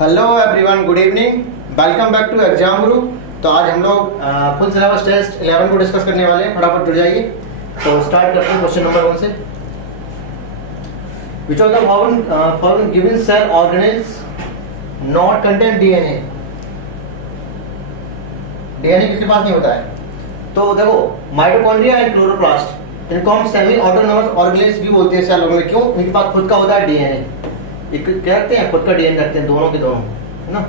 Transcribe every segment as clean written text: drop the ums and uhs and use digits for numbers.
Hello everyone, good evening, welcome back to exam guru. तो आज हम लोग फुल सिलेबस टेस्ट 11 को डिस्कस करने वाले हैं। फटाफट जुड़ जाइए। तो स्टार्ट करते हैं क्वेश्चन नंबर 1 से। Which of the following given cell organelles not contain DNA. DNA किसके पास नहीं होता है? तो देखो, माइटोकॉन्ड्रिया एंड क्लोरोप्लास्ट, इनको हम सेमी ऑटोनॉमस ऑर्गेनेल्स भी बोलते हैं सेल ऑर्गेनेल। क्यों? इनके पास खुद का होता है डीएनए। क्या रखते हैं? खुद का डीएनए रखते हैं, दोनों के दोनों, है ना।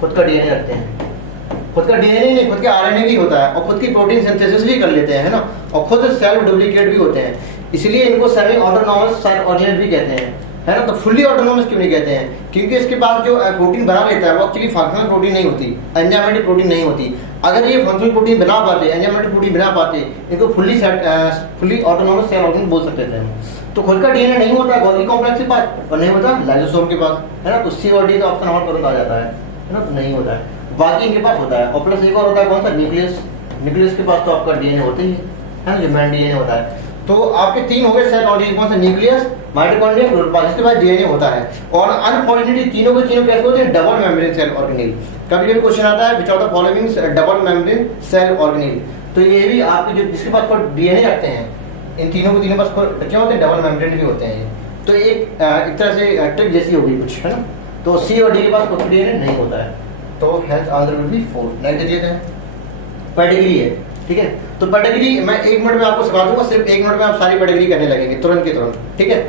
खुद का डीएनए रखते हैं। खुद का डीएनए नहीं, खुद के आरएनए भी होता है और खुद की प्रोटीन सिंथेसिस भी कर लेते हैं, है ना। और खुद सेल्फ डुप्लीकेट भी होते हैं, इसलिए इनको सेमी ऑटोनॉमस सेल ऑर्गेनेल भी कहते हैं, है ना। तो फुल्ली ऑटोनॉमस क्यों नहीं कहते हैं? क्योंकि इसके पास जो प्रोटीन बना लेता है वो एक्चुअली फंक्शनल प्रोटीन नहीं होती, एंजाइमेटिक प्रोटीन नहीं होती। अगर ये फंक्शनल प्रोटीन बना पाते, एंजाइमेटिक प्रोटीन बना पाते, इनको फुल्ली ऑटोनॉमस सेल ऑर्गेनेल बोल सकते थे हम। तो खुद का डीएनए नहीं होता गोल्गी कॉम्प्लेक्स के पास और नहीं होता लाइसोसोम के पास, है ना। तो सी और डी का ऑप्शन हमारे तुरंत आ जाता है ना। तो नहीं होता है, बाकी इनके पास होता है। और प्लस एक और होता है, कौन सा? न्यूक्लियस। न्यूक्लियस के पास तो आपका डीएनए होता ही है ना, जो मेन डीएनए होता है। तो आपके 3 हो गए सेल ऑर्गेनेल, कौन सा? न्यूक्लियस, माइटोकॉन्ड्रिया, क्लोरोप्लास्ट, इसके बाद डीएनए होता है। और अनफॉर्चुनेटली तीनों के तीनों कैसे होते हैं? Double membrane cell organelle. कभी कभी क्वेश्चन आता है which of the following double membrane cell organelle. तो ये भी आपके जो जिसके पास डीएनए रखते हैं, इन तीनों के तीनों पास क्या होते हैं? डबल मेम्ब्रेन भी होते हैं। तो एक तरह से ट्रिक जैसी होगी कुछ, है ना। तो सी और डी के पास खुद डीएनए नहीं होता है। तो health answer will B 4। Next देख लेते हैं। पेडिग्री है, ठीक है। तो पेडिग्री मैं 1 मिनट में आपको सिखा दूंगा, सिर्फ 1 मिनट में आप सारी पेडिग्री करने लगेंगे तुरंत के तुरंत, ठीक है।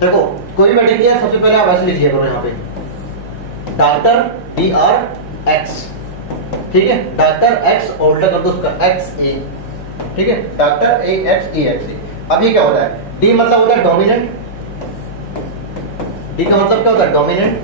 देखो, कोई भी पेडिग्री है, सबसे पहले आप ऐसे लिखिए करो यहाँ पे, डॉक्टर DR X, ठीक है। डॉक्टर X उल्टा कर दो उसका XA, ठीक है। Doctor AXA। अब ये क्या होता है? डी मतलब होता है डोमिनेंट। डी का मतलब क्या होता है? डोमिनेंट,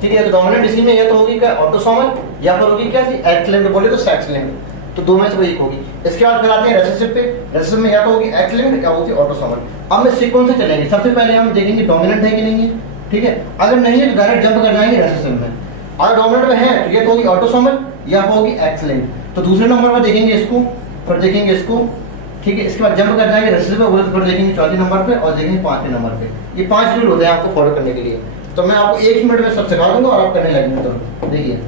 ठीक है। तो डोमिनेंट इसी में या तो होगी क्या? ऑटोसोमल, या फिर होगी क्या? एक्स लिंक्ड, बोले तो सेक्स लिंक्ड। तो दो में से कोई एक होगी। इसके बाद फिर आते हैं रेसेसिव पे। रेसेसिव में या तो होगी एक्स लिंक्ड या होगी ऑटोसोमल। अब मैं सीक्वेंस से चलेंगे। सबसे पहले हम देखेंगे डोमिनेंट है कि नहीं है, ठीक है। अगर नहीं है तो डायरेक्ट जंप कर जाएंगे रेसेसिव में। अगर डोमिनेंट में है तो ये तो होगी ऑटोसोमल या होगी एक्स लिंक्ड। तो दूसरे नंबर पर देखेंगे इसको, फिर देखेंगे इसको, ठीक है। इसके बाद जंप कर जाएंगे रेसेसिव पे, फिर देखेंगे चौथे नंबर पे और देखेंगे 5वें नंबर पे। ये 5 रूल होते हैं आपको फॉलो करने के लिए। तो मैं आपको 1 मिनट में सब सिखा दूंगा और आप करने लगेंगे तो देखिए,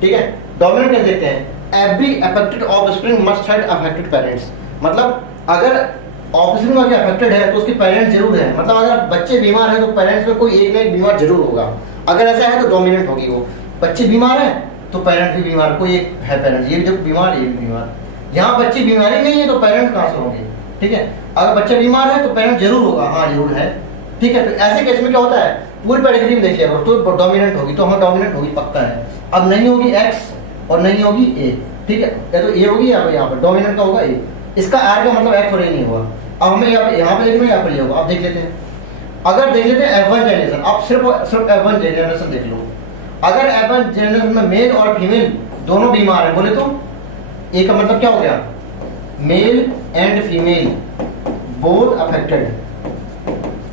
ठीक है। डोमिनेंट कैसे देखते हैं? Every affected offspring must have affected parents. मतलब अगर ऑफस्प्रिंग अगर अफेक्टेड है तो उसके पेरेंट्स जरूर है। मतलब अगर बच्चे बीमार हैं तो पेरेंट्स में कोई एक ना एक बीमार जरूर होगा। अगर ऐसा है तो डोमिनेंट होगी वो। बच्चे बीमार हैं तो पेरेंट्स भी बीमार, कोई एक है पेरेंट्स, ये जब बीमार है ये भी बीमार। यहाँ बच्चे बीमारी नहीं है तो पेरेंट्स कहाँ से होंगे, ठीक है। अगर बच्चा बीमार है तो पेरेंट्स जरूर होगा, हाँ जरूर है, ठीक है। तो ऐसे केस में क्या होता है? पूरी पेडिग्री में देखिए तो डोमिनेंट होगी, तो हम डोमिनेंट होगी पक्का है। अब नहीं होगी एक्स और नहीं होगी ए, ठीक है। या तो ए होगी या यहाँ पर डोमिनेंट का होगा ए। इसका आर का मतलब एक्स और ए नहीं होगा। अब हमें यहाँ पे देखना, यहाँ पर ये होगा। अब देख लेते हैं, अगर देख लेते हैं F1 जनरेशन। अब सिर्फ F1 जनरेशन देख लो। अगर F1 जनरेशन में मेल और फीमेल दोनों बीमार है, बोले तो ए का मतलब क्या हो गया? Male and female both affected,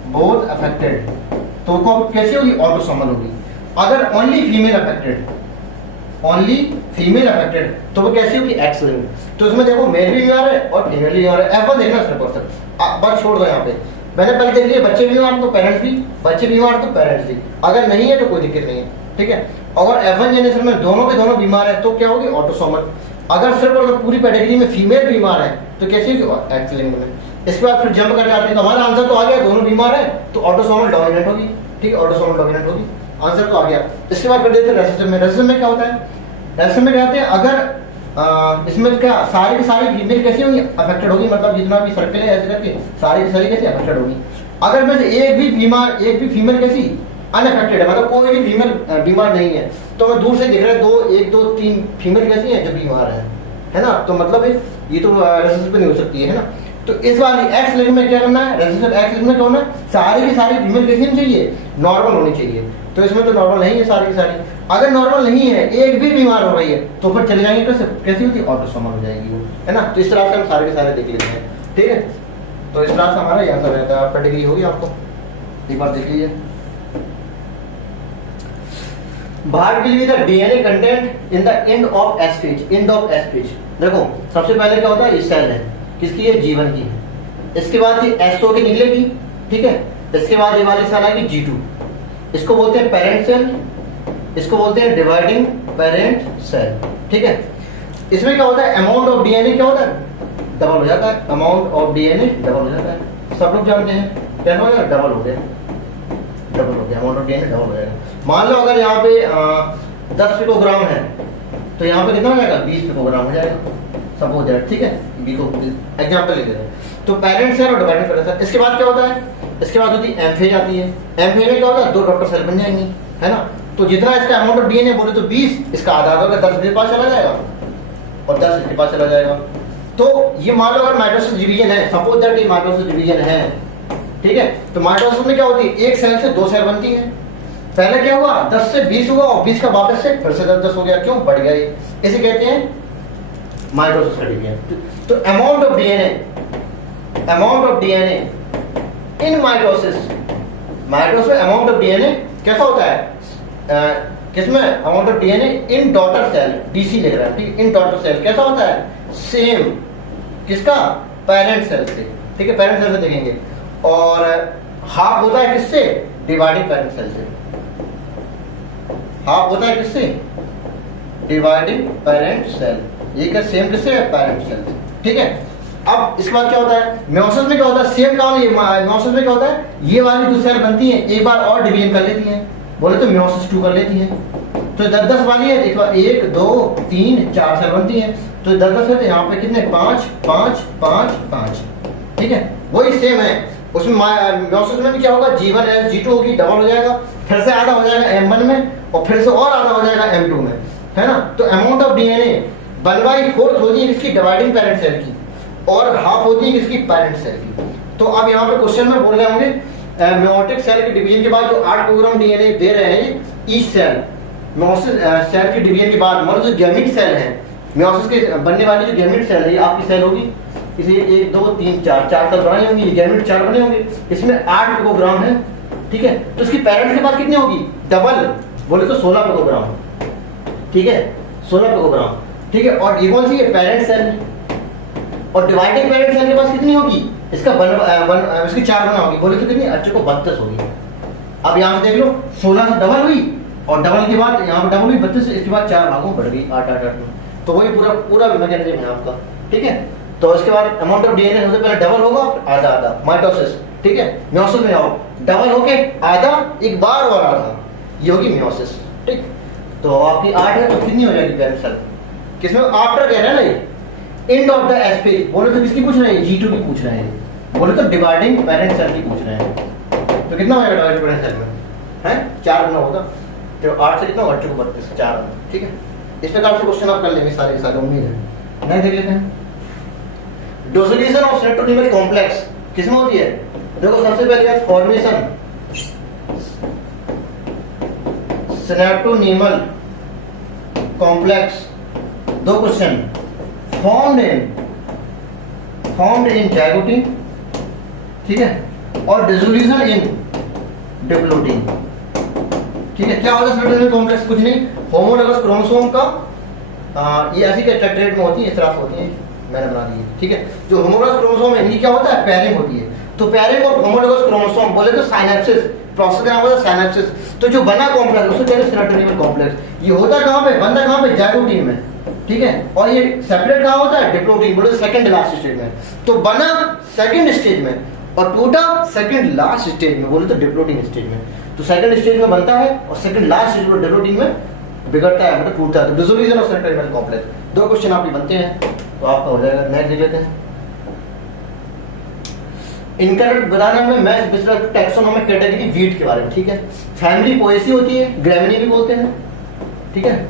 both affected. तो को कैसे होगी? ऑटोसोमल होगी। अगर only female affected, only female affected, तो वो कैसी होगी? X linked. तो इसमें देखो मेल भी बीमार है और फीमेल भी बीमार है। F1 देखना सिर्फ और सिर्फ, बस छोड़ दो यहाँ पे। मैंने पहले देख लिया, बच्चे बीमार तो पेरेंट्स भी, बच्चे बीमार तो पेरेंट्स भी। अगर नहीं है तो कोई दिक्कत नहीं है, ठीक है। अगर F1 जनरेशन में दोनों के दोनों बीमार है तो क्या होगी? ऑटोसोमल। अगर सिर्फ और पूरी पेडिग्री में फीमेल बीमार है तो कैसे होगी? एक्स लिंक्ड में। इसके बाद फिर जंप कर जाते हैं तो हमारा आंसर तो आ गया, दोनों बीमार है तो ऑटोसोमल डोमिनेंट होगी, ठीक है। ऑटोसोमल डोमिनेंट होगी, आंसर तो आ गया। इसके बाद फिर देखते हैं रेसेसिव में। रेसेसिव में क्या होता है? रेसेसिव में कहते हैं अगर इसमें क्या सारी की सारी फीमेल कैसी होगी? अफेक्टेड होगी। मतलब जितना भी सर्कल है ऐसे करके सारी की सारी कैसी अफेक्टेड होगी। अगर में से एक भी बीमार, एक भी फीमेल कैसी अनअफेक्टेड है, मतलब कोई भी फीमेल बीमार नहीं है, तो हमें दूर से दिख रहा है 2 1 2 3 फीमेल कैसी है जो बीमार है ना। तो मतलब ये तो रेसेसिव नहीं हो सकती है ना। तो इस वाली एक्स लिंक में क्या करना है? रेसेसिव एक्स लिंक में क्या होना है? सारी की सारी फीमेल कैसी होनी चाहिए? नॉर्मल होनी चाहिए। तो इसमें तो नॉर्मल नहीं है सारी की सारी। अगर नॉर्मल नहीं है, एक भी बीमार हो रही है, तो फिर चले जाएंगे कैसी होती है? ऑटोसोमल हो जाएगी वो, है ना। तो इस तरह से हम सारे के सारे देख लेते हैं, ठीक है। तो इस तरह से हमारा ये आंसर रहता है। पेडिग्री होगी आपको, एक बार देख लीजिए। भाग will be the DNA content in the end of S phase, end of S phase. देखो सबसे पहले क्या होता है? ये सेल है, किसकी है? जीवन की। इसके बाद ये एसओ की निकलेगी, ठीक है। इसके बाद ये वाली सेल आएगी G2, इसको बोलते हैं पेरेंट सेल, इसको बोलते हैं डिवाइडिंग पेरेंट सेल। ठीक है, इसमें क्या होता है, अमाउंट ऑफ डीएनए क्या होता है, डबल हो जाता है। अमाउंट ऑफ डीएनए डबल हो जाता है, सब लोग जानते हैं क्या हो गया, डबल हो गया, डबल हो गया, अमाउंट ऑफ डीएनए डबल हो जाएगा। मान लो अगर यहाँ पे 10 पिकोग्राम है तो यहाँ पे कितना हो जाएगा, 20 पिकोग्राम हो जाएगा, सब हो जाएगा। ठीक है, बी को एग्जाम्पल ले लेते हैं। तो पेरेंट सेल और डिवाइडिंग पेरेंट सेल। इसके बाद क्या होता है, इसके बाद होती है एम फेज आती है। एम फेज में क्या होता है, 2 डॉटर सेल बन जाएंगी, है ना। तो जितना इसका अमाउंट ऑफ डीएनए बोले तो 20, इसका आधा होगा 10 इसके पास चला जाएगा और 10 इसके पास चला जाएगा। तो ये मान लो अगर माइटोसिस डिवीजन है, सपोज दैट ये माइटोसिस डिवीजन है, ठीक है। तो माइटोसिस में क्या होती है, एक सेल से 2 सेल बनती है। पहले क्या हुआ, 10 से 20 हुआ और 20 का वापस से फिर से 10 हो गया, क्यों, बढ़ गया। इसे कहते हैं माइटोसिस का डिवीजन। तो amount of DNA, amount of DNA in mitosis, mitosis amount of DNA कैसा होता है, किसमें, amount of DNA in daughter cell, DC लिख रहा है, ठीक, इन डॉटर सेल कैसा होता है, सेम किसका, पेरेंट सेल से। ठीक है, पेरेंट सेल से देखेंगे। और हाफ होता है किससे, डिवाइडिंग पेरेंट सेल से। हाफ होता है किससे, डिवाइडिंग पेरेंट सेल। ये क्या, सेम किससे है, पेरेंट सेल से। ठीक है, अब इसके बाद क्या होता है, मेयोसिस में क्या होता है, सेम काम, ये मेयोसिस में क्या होता है, ये वाली जो सेल बनती है एक बार और डिवीजन कर लेती है, बोले तो मेयोसिस 2 कर लेती है। तो 10-10 वाली है, देखो 1 2 3 4 सेल बनती है। तो 10-10 है, यहाँ पे कितने, 5 5 5 5। ठीक है, वही सेम है। उसमें मेयोसिस में भी क्या होगा, G1 G2 होगी, डबल हो जाएगा, फिर से आधा हो जाएगा M1 में और फिर से और आधा हो जाएगा M2 में, है ना। तो अमाउंट ऑफ डीएनए 1/4 होती है किसकी, डिवाइडिंग पेरेंट सेल की, और हाफ होती है किसकी, पेरेंट सेल की। तो अब यहाँ पे क्वेश्चन में बोल रहे होंगे मेयोटिक सेल के डिवीजन के बाद जो 8 प्रोग्राम डीएनए दे रहे हैं ईच सेल, मेयोसिस सेल के डिवीजन के बाद, मतलब जो गैमीट सेल है, मेयोसिस के बनने वाली जो गैमीट सेल है, ये आपकी सेल होगी, इसे 1 2 3 4 सेल बनाई होंगी, ये गैमीट 4 बने होंगे, इसमें 8 पिकोग्राम है। ठीक है, तो इसकी पेरेंट के बाद कितनी होगी, डबल, बोले तो 16 पिकोग्राम। ठीक है, 16 पिकोग्राम। ठीक है, और ये कौन सी है, पेरेंट सेल। और डिवाइडिंग पेरेंट सेल के पास कितनी होगी, इसका इसकी 4 बना होगी, बोले तो कितनी, अच्छे को 32 होगी। अब यहाँ से देख लो, 16 से डबल हुई और डबल के बाद यहाँ पे डबल हुई 32 से, इसके बाद 4 भागों बढ़ गई 8 8 8 में। तो वही पूरा पूरा मैकेनिज्म है आपका। ठीक है, तो इसके बाद अमाउंट ऑफ डीएनए सबसे पहले डबल होगा, आधा आधा, माइटोसिस। ठीक है, मेयोसिस में आओ, डबल होके आधा, एक बार और आधा, ये होगी मेयोसिस। ठीक, तो आपकी 8 है, तो कितनी हो जाएगी पेरेंट सेल, किसमें, आफ्टर कह रहे हैं ना ये, end of the S phase, बोले तो किसकी पूछ रहे हैं, G2 की पूछ रहे हैं, बोले तो डिवाइडिंग पेरेंट सेल की पूछ रहे हैं। तो कितना हो जाएगा डिवाइडिंग पेरेंट सेल में, है 4 गुना होगा, तो 8 से कितना, 8 को 32, 4। ठीक है, इस प्रकार से क्वेश्चन आप कर लेंगे सारे सारे, उम्मीद है। नहीं देख लेते हैं, डिसोल्यूशन ऑफ सेरोटोनिन कॉम्प्लेक्स किसमें होती है, देखो सबसे पहले है formation serotonin complex. 2 question, formed in zygote, ठीक है, और डिसोल्यूशन इन डिप्लोटिन। ठीक है, क्या होता है सेरोटोनिन कॉम्प्लेक्स, कुछ नहीं, होमोलोगस क्रोमोसोम का ये ऐसी के टेट्रेट में होती है, इस तरह से होती है, मैंने बना दी है। ठीक है, जो होमोलोगस क्रोमोसोम है, इनकी क्या होता है, पेयरिंग होती है। तो पेयरिंग और होमोलोगस क्रोमोसोम बोले तो साइनेप्सिस, प्रोसेस का नाम होता है साइनेप्सिस। तो जो बना कॉम्प्लेक्स उसको कहते हैं सेरोटोनिन कॉम्प्लेक्स। ये होता कहाँ पे, बनता कहाँ पे, zygote में। ठीक है, और ये सेपरेट कहाँ होता है, डिप्लोटिन, बोले सेकंड लास्ट स्टेज में। तो बना सेकंड स्टेज में और टूटा सेकंड लास्ट स्टेज में, बोले तो डिप्लोटिन स्टेज में। तो सेकंड स्टेज में बनता है और सेकंड लास्ट स्टेज में डिप्लोटिन में बिगड़ता है, मतलब टूटता है। तो dissolution of serotonin complex. 2 question आपके बनते हैं, तो आपका हो जाएगा। नेक्स्ट देख लेते हैं, इनकरेक्ट बनाना में मैं विद टैक्सोनॉमिक कैटेगरी वीट के बारे में। ठीक है, फैमिली पोएसी होती है, ग्रेमिनी भी बोलते हैं। ठीक है,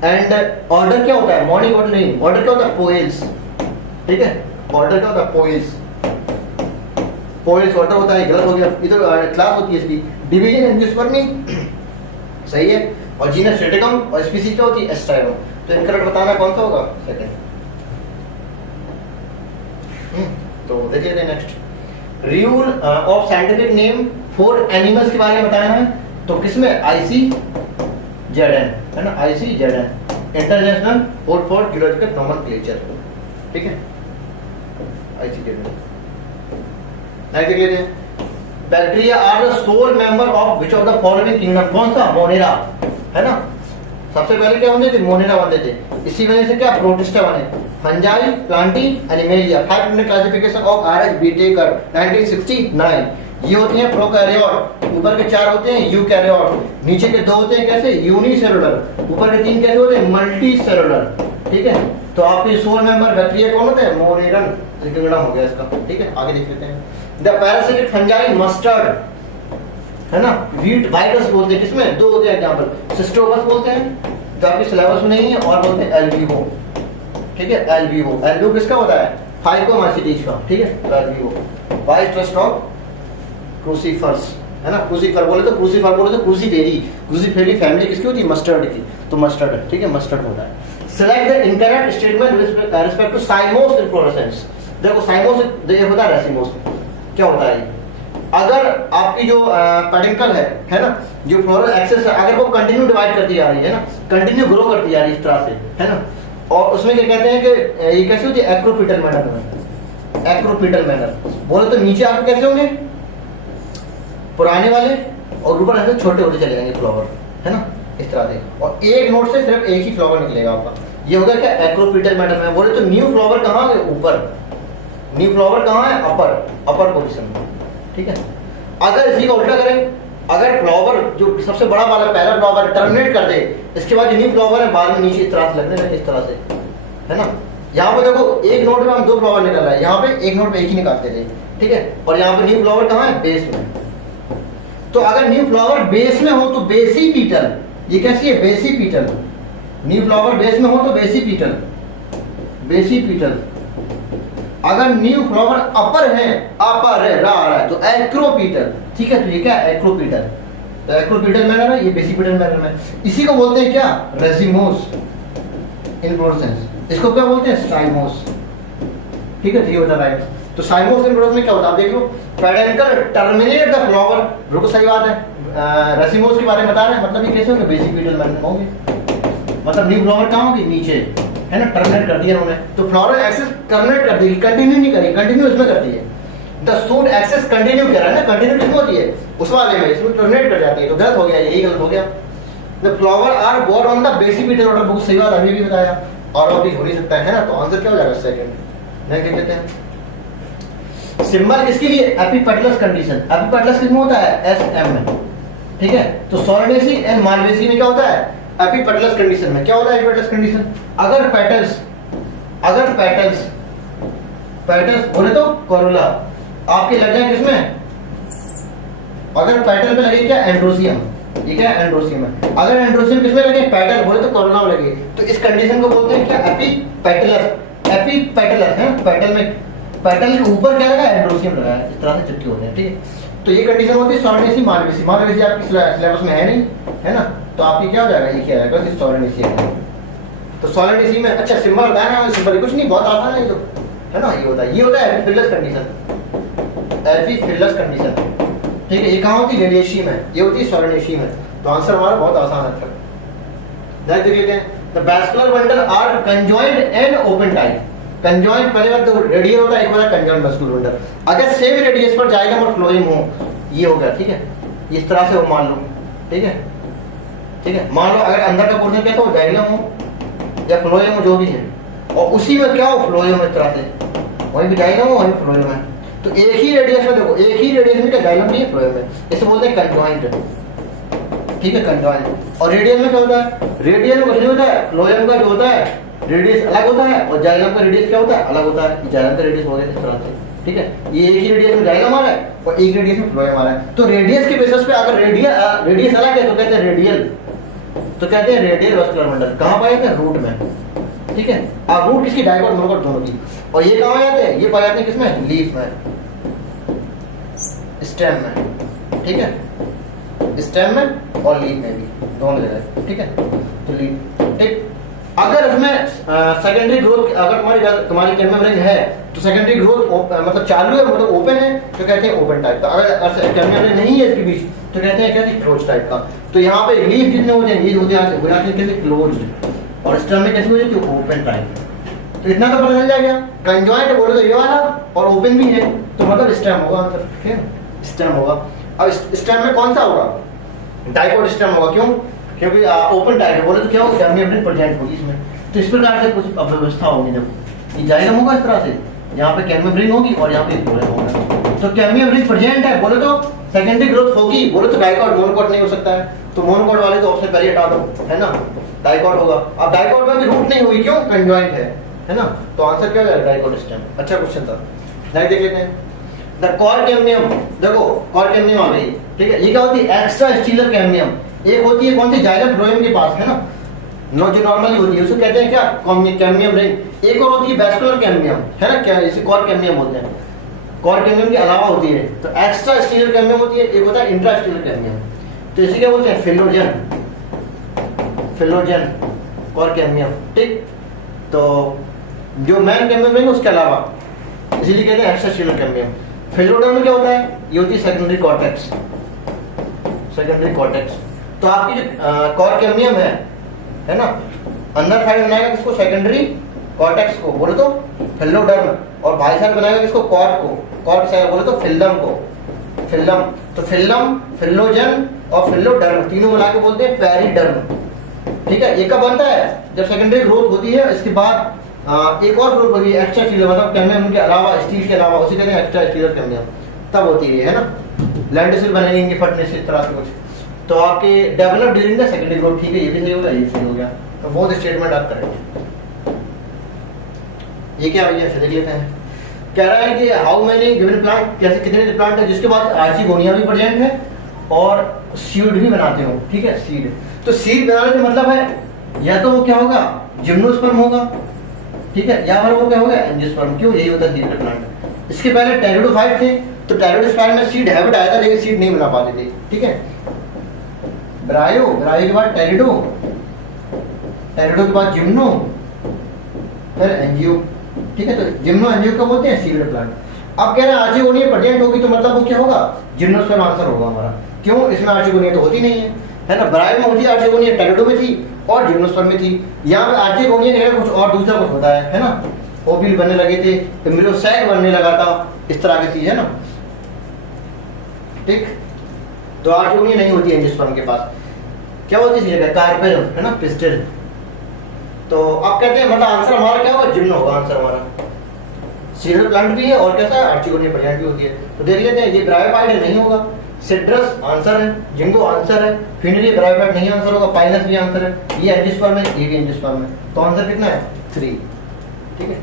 एंड ऑर्डर क्या होता है, मॉर्निंग ऑर्डर नहीं, ऑर्डर क्या होता है, पोएल्स। ठीक है, ऑर्डर क्या होता है, पोएल्स। पोएल्स ऑर्डर होता है, गलत हो गया, इधर क्लास होती है इसकी, डिवीजन एंजियोस्पर्मी सही है, और जीनस स्ट्रेटिकम, और स्पीसीज क्या होती है, एस्ट्राइडम। तो इनकरेक्ट बताना कौन सा होगा, सेकंड। तो देख लेते हैं next, rule of scientific name for animals के बारे में बताना है। तो किसमें, ICZN है ना, ICZN international code for zoological nomenclature. ठीक है, ICZN। नहीं देख लेते हैं, bacteria are the sole member of which of the following kingdom, कौन सा, मोनेरा, है ना। सबसे पहले क्या बनते थे, मोनेरा बनते थे, इसी वजह से क्या प्रोटिस्टा बने, fungi, plantae, animalia. 5 minute classification of RH Whittaker 1969। ये होते हैं प्रोकैरियोट, ऊपर के 4 होते हैं यूकैरियोट, नीचे के 2 होते हैं कैसे, यूनिसेलुलर, ऊपर के 3 कैसे होते हैं, मल्टी सेलुलर, ठीक है। तो आपके सोल मेंबर बैक्टीरिया कौन होता है, मोनेरन किंगडम हो गया इसका, ठीक है। आगे देख लेते हैं। द पैरासिटिक फंजाई मस्टर्ड, है ना, वीट वाइटस बोलते हैं, किसमें 2 होते हैं एग्जांपल, सिस्टोबस बोलते हैं जो आपके सिलेबस में नहीं है, और बोलते हैं एल्बियो, ठीक है। एल्बियो, एल्बियो किसका होता है, फाइकोमाइसीटीज का, ठीक है। एल्बियो वाइट ट्रस्ट ऑफ क्रूसीफर्स, है ना। क्रूसीफर बोले तो क्रूसीफर बोले तो क्रूसीफेरी, क्रूसीफेरी फैमिली किसकी होती है, मस्टर्ड की, तो मस्टर्ड, ठीक है, मस्टर्ड होता है। Select the incorrect statement with respect to cymose inflorescence. देखो साइमोस ये होता है रेसिमोस, क्या होता है, अगर आपकी जो पेडिकल है ना, जो फ्लोरल एक्सिस है, अगर वो कंटिन्यू डिवाइड करती जा रही है ना, कंटिन्यू ग्रो करती जा रही है इस तरह से, है ना, और उसमें क्या कहते हैं कि ये कैसे होती है, एक्रोपिटल मैनर में, एक्रोपिटल मैनर बोले तो नीचे आपके कैसे होंगे, पुराने वाले, और ऊपर ऐसे छोटे होते चले जाएंगे फ्लावर, है ना, इस तरह से, और एक नोट से सिर्फ एक ही फ्लावर निकलेगा आपका, ये होगा क्या, एक्रोपिटल मैनर में। बोले तो न्यू फ्लावर कहाँ है, ऊपर, न्यू फ्लावर कहाँ है, अपर पोजीशन में, ठीक है। अगर इसी का उल्टा करें, अगर फ्लावर जो सबसे बड़ा वाला पहला फ्लावर टर्मिनेट कर दे, इसके बाद जो न्यू फ्लावर है बाद में नीचे इस तरह से लगने लगे, इस तरह से, है ना। यहाँ पे देखो एक नोट में हम 2 फ्लावर निकल रहा है, यहाँ पे एक नोट में एक ही निकालते थे, ठीक है। और यहाँ पे न्यू फ्लावर कहाँ है, बेस में। तो अगर न्यू फ्लावर बेस में हो तो बेसी पीटल, ये कैसी है, बेसी पीटल। न्यू फ्लावर बेस में हो तो बेसी पीटल, बेसी पीटल। अगर न्यू फ्लावर अपर है, अपर है, रा आ रहा है, तो एक्रोपीटल, ठीक है। तो ये क्या है, एक्रोपीटल, तो एक्रोपीटल मैनर है, ये बेसिपीटल मैनर में। इसी को बोलते हैं क्या, रेसिमोस इन्फ्लोरेसेंस, इसको क्या बोलते हैं, साइमोस, ठीक है। ये होता है, तो साइमोस इन्फ्लोरेसेंस में क्या होता है, आप देख लो, पेडेंकल टर्मिनेट द फ्लावर, बिल्कुल सही बात है। रेसिमोस के बारे में बता रहे हैं, मतलब ये कैसे होंगे, बेसिपीटल मैनर होंगे, मतलब न्यू फ्लावर कहाँ होगी, नीचे, है ना, टर्मिनेट कर दिया उन्होंने, तो फ्लोरल एक्सिस टर्मिनेट कर देगी, कंटिन्यू नहीं करेगी, कंटिन्यू इसमें करती है। द सूट एक्सिस कंटिन्यू कर रहा है ना, कंटिन्यू किसमें होती है, उस वाले में, इसमें टर्मिनेट कर जाती है, तो गलत हो गया, यही गलत हो गया। The flower are born on the basipetal order, बहुत सही बात अभी भी बताया, और अभी हो नहीं सकता है ना, तो आंसर क्या हो जाएगा, सेकंड। नेक्स्ट देख लेते हैं। सिंबल किसके लिए, एपिपेटलस कंडीशन, एपिपेटलस किसमें होता है, एसएम में, ठीक है। तो सोलनेसी एंड मालवेसी में क्या होता है, एपिपेटलस कंडीशन में क्या होता है, एपिपेटलस कंडीशन, अगर पेटल्स बोले तो कोरोला आपके लग जाए किसमें, अगर पेटल पे लगे क्या, एंड्रोसियम, ये क्या है, एंड्रोसियम है। अगर एंड्रोसियम किसमें लगे, पेटल बोले तो कोरोला में लगे, तो इस कंडीशन को बोलते हैं क्या, एपिपेटलस, एपिपेटलस है, पेटल में, पेटल के ऊपर क्या लगा, एंड्रोसियम लगा है, इस तरह से चिपके होते हैं, ठीक है। तो ये कंडीशन होती है सोलनेसी मालवेसी, मालवेसी आपकी सिलेबस में है नहीं, है ना, तो आपकी क्या हो जाएगा, ये क्या आएगा, सोलनेसी है। तो सोलनेसी में अच्छा सिंबल होता है ना, सिंबल कुछ नहीं, बहुत आसान है, तो है ना, ये होता है एपिफिलस कंडीशन, एपिफिलस कंडीशन, ठीक है। ये कहाँ होती है, रेडिएशी में, ये होती है सोलनेसी में, तो आंसर हमारा बहुत आसान है। नेक्स्ट देख लेते हैं। The vascular bundle are conjoined and open type, conjoint पहले बात तो रेडियल होता है, एक होता है कंजॉइंट वैस्कुलर बंडल। अगर सेम रेडियस पर जाइलम और फ्लोएम हो, ये हो गया, ठीक है, इस तरह से हो मान लो, ठीक है, ठीक है। मान लो अगर अंदर का पोर्शन कैसा हो, जाइलम हो या फ्लोएम हो, जो भी है, और उसी में क्या हो, फ्लोएम, इस तरह से, वहीं भी जाइलम हो वहीं फ्लोएम है, तो एक ही रेडियस में देखो, एक ही रेडियस में क्या जाइलम भी है, फ्लोएम है, इसे बोलते हैं कंजॉइंट, ठीक है, कंजॉइंट। और रेडियल में क्या होता है, रेडियल में कुछ नहीं होता है, फ्लोएम का जो होता है रेडियस अलग होता है, और जाइलम का रेडियस क्या होता है, अलग होता है, जाइलम का रेडियस हो गया इस तरह से, ठीक है। ये एक ही रेडियस में जाइलम आ रहा है और एक रेडियस में फ्लोएम आ रहा है, तो रेडियस के बेसिस पे अगर रेडियस अलग है तो कहते हैं रेडियल, तो कहते हैं रेडियल वैस्कुलर बंडल। कहाँ पाए जाते हैं, रूट में, ठीक है। अब रूट किसकी, डाइकोट मोनोकोट दोनों की। और ये कहाँ जाते हैं, ये पाए जाते हैं किसमें, लीफ में, स्टेम में, ठीक है, स्टेम में और लीफ में भी, दोनों जगह, ठीक है। तो लीफ, ठीक। अगर इसमें सेकेंडरी ग्रोथ, अगर तुम्हारी कैमेबरिंग है तो सेकेंडरी ग्रोथ मतलब चालू है, मतलब ओपन है, तो कहते हैं ओपन टाइप का। अगर कैमेबरिंग नहीं है इसके बीच तो कहते हैं कैसे, क्लोज टाइप का। तो यहाँ पे लीफ जितने हो जाए, ये हो जाते हैं कैसे, क्लोज, और स्टेम में कैसे हो जाती है, ओपन टाइप। तो इतना तो पता चल जाएगा, कंजॉइंट बोले तो ये वाला, और ओपन भी है, तो मतलब स्टेम होगा आंसर, ठीक है। स्टेम होगा। अब स्टेम में कौन सा होगा, डाइकोट स्टेम होगा। क्यों? क्योंकि ओपन टाइप है, बोले तो क्या होगा, कैम्बियम रिंग प्रेजेंट होगी इसमें। तो इस प्रकार से कुछ अव्यवस्था होगी, जब ये जायगम होगा इस तरह से, यहाँ पे कैम्बियम रिंग होगी और यहाँ पे फ्लोएम होगा। तो कैम्बियम रिंग प्रेजेंट है बोले तो सेकेंडरी ग्रोथ होगी, बोले तो डाइकोट मोनोकोट नहीं हो सकता है, तो मोनोकोट वाले तो ऑप्शन पहले हटा दो, है ना, डाइकोट होगा। अब डाइकोट में भी रूट नहीं हुई, क्यों? कंजॉइंट है ना, तो आंसर क्या हो जाएगा, डाइकोट स्टेम। अच्छा क्वेश्चन था, नेक्स्ट देख लेते हैं। द कॉर कैम्बियम, देखो कॉर कैम्बियम आ गई, ठीक है। ये क्या होती है, एक्स्ट्रा स्टीलर कैम्बियम। एक होती है कौन सी, जाइलम फ्लोएम के पास, है ना, जो नॉर्मली होती है उसको कहते हैं क्या, कैम्बियम रिंग। एक और होती है वेस्कुलर कैम्बियम, है ना, क्या इसे कॉर कैम्बियम बोलते हैं। कॉर कैम्बियम के अलावा होती है तो एक्स्ट्रा स्टीलर कैम्बियम होती है, एक होता है इंट्रा स्टीलर कैम्बियम। तो इसे क्या बोलते हैं, फिलोजन कॉर कैम्बियम, ठीक। तो जो मेन कैम्बियम रिंग उसके अलावा, इसीलिए कहते हैं एक्स्ट्रा स्टीलर कैम्बियम। फिलोडर्म में क्या होता है, ये होती है सेकेंडरी कॉर्टेक्स, सेकेंडरी कॉर्टेक्स। तो आपकी जो कॉर कैम्बियम है ना, अंदर साइड बनाएगा किसको, सेकेंडरी कॉर्टेक्स को बोले तो फिलोडर्म, और बाहर साइड बनाएगा किसको, कॉर्क को, कॉर्क साइड बोले तो फिल्लम को, फिल्लम। तो फिल्लम, फिलोजन और फिलोडर्म तीनों मिला के बोलते हैं पेरिडर्म, ठीक है। ये कब बनता है, जब सेकेंडरी ग्रोथ होती है, इसके बाद एक और ग्रोथ होती है एक्स्ट्रा स्टीलर, मतलब कैम्बियम के अलावा, स्टील के अलावा, उसी कहते हैं एक्स्ट्रा स्टीलर कैम्बियम, तब होती है ना, लैंडसिल बनेंगे फटने से, इस तरह से कुछ। तो आपके develop during the secondary growth, ठीक है, ये भी सही होगा, ये सही हो गया। तो बहुत स्टेटमेंट आप करेंगे। ये क्या भैया, देख लेते हैं। कह रहा है कि हाउ मेनी गिवन प्लांट, कैसे कितने प्लांट है जिसके बाद आर्चिगोनिया भी प्रेजेंट है और सीड भी बनाते हो, ठीक है, सीड। तो सीड बनाने का मतलब है या तो वो क्या होगा, जिम्नोस्पर्म होगा, ठीक है, या फिर वो क्या होगा, एंजियोस्पर्म। क्यों, यही होता है सीड प्लांट। इसके पहले टेरिडोफाइट थे, तो टेरिडोफाइट में सीड हैबिट आया था, लेकिन सीड नहीं बना पाते थे, ठीक है। ब्रायो, ब्रायो के बाद टेरिडो, टेरिडो के बाद जिम्नो, फिर एंजियो, ठीक है। तो जिम्नो एंजियो को बोलते हैं सीड प्लांट। अब कह रहे हैं आर्चिगोनिया प्रेजेंट होगी, तो मतलब वो क्या होगा, जिम्नोस्पर्म आंसर होगा हमारा। क्यों, इसमें आर्चिगोनिया तो होती नहीं है ना, ब्रायो में होती है आर्चिगोनिया, टेरिडो में थी और जिम्नोस्पर्म में थी। यहाँ पे आर्चिगोनिया की जगह कुछ और दूसरा कुछ होता है ना, ओव्यूल बनने लगे थे, एम्ब्रियोसैक बनने लगा था, इस तरह की चीज है ना, ठीक। तो आर्चिगोनिया नहीं होती एंजियोस्पर्म के पास, क्या होती है इस जगह, कार्पेल, है ना, पिस्टिल। तो अब कहते हैं मतलब आंसर हमारा क्या होगा, जिम्नो होगा आंसर हमारा। सीडर प्लांट भी है और कैसा है, आर्चिगोनिया प्रेजेंट भी होती है। तो देख लेते हैं, ये ब्रायोफाइट नहीं होगा, सिट्रस आंसर है, जिंगो आंसर है, फिनरी ब्रायोफाइट नहीं आंसर होगा, पाइनस भी आंसर है, ये एंजियोस्पर्म है, ये भी एंजियोस्पर्म है। तो आंसर कितना है, 3, ठीक है।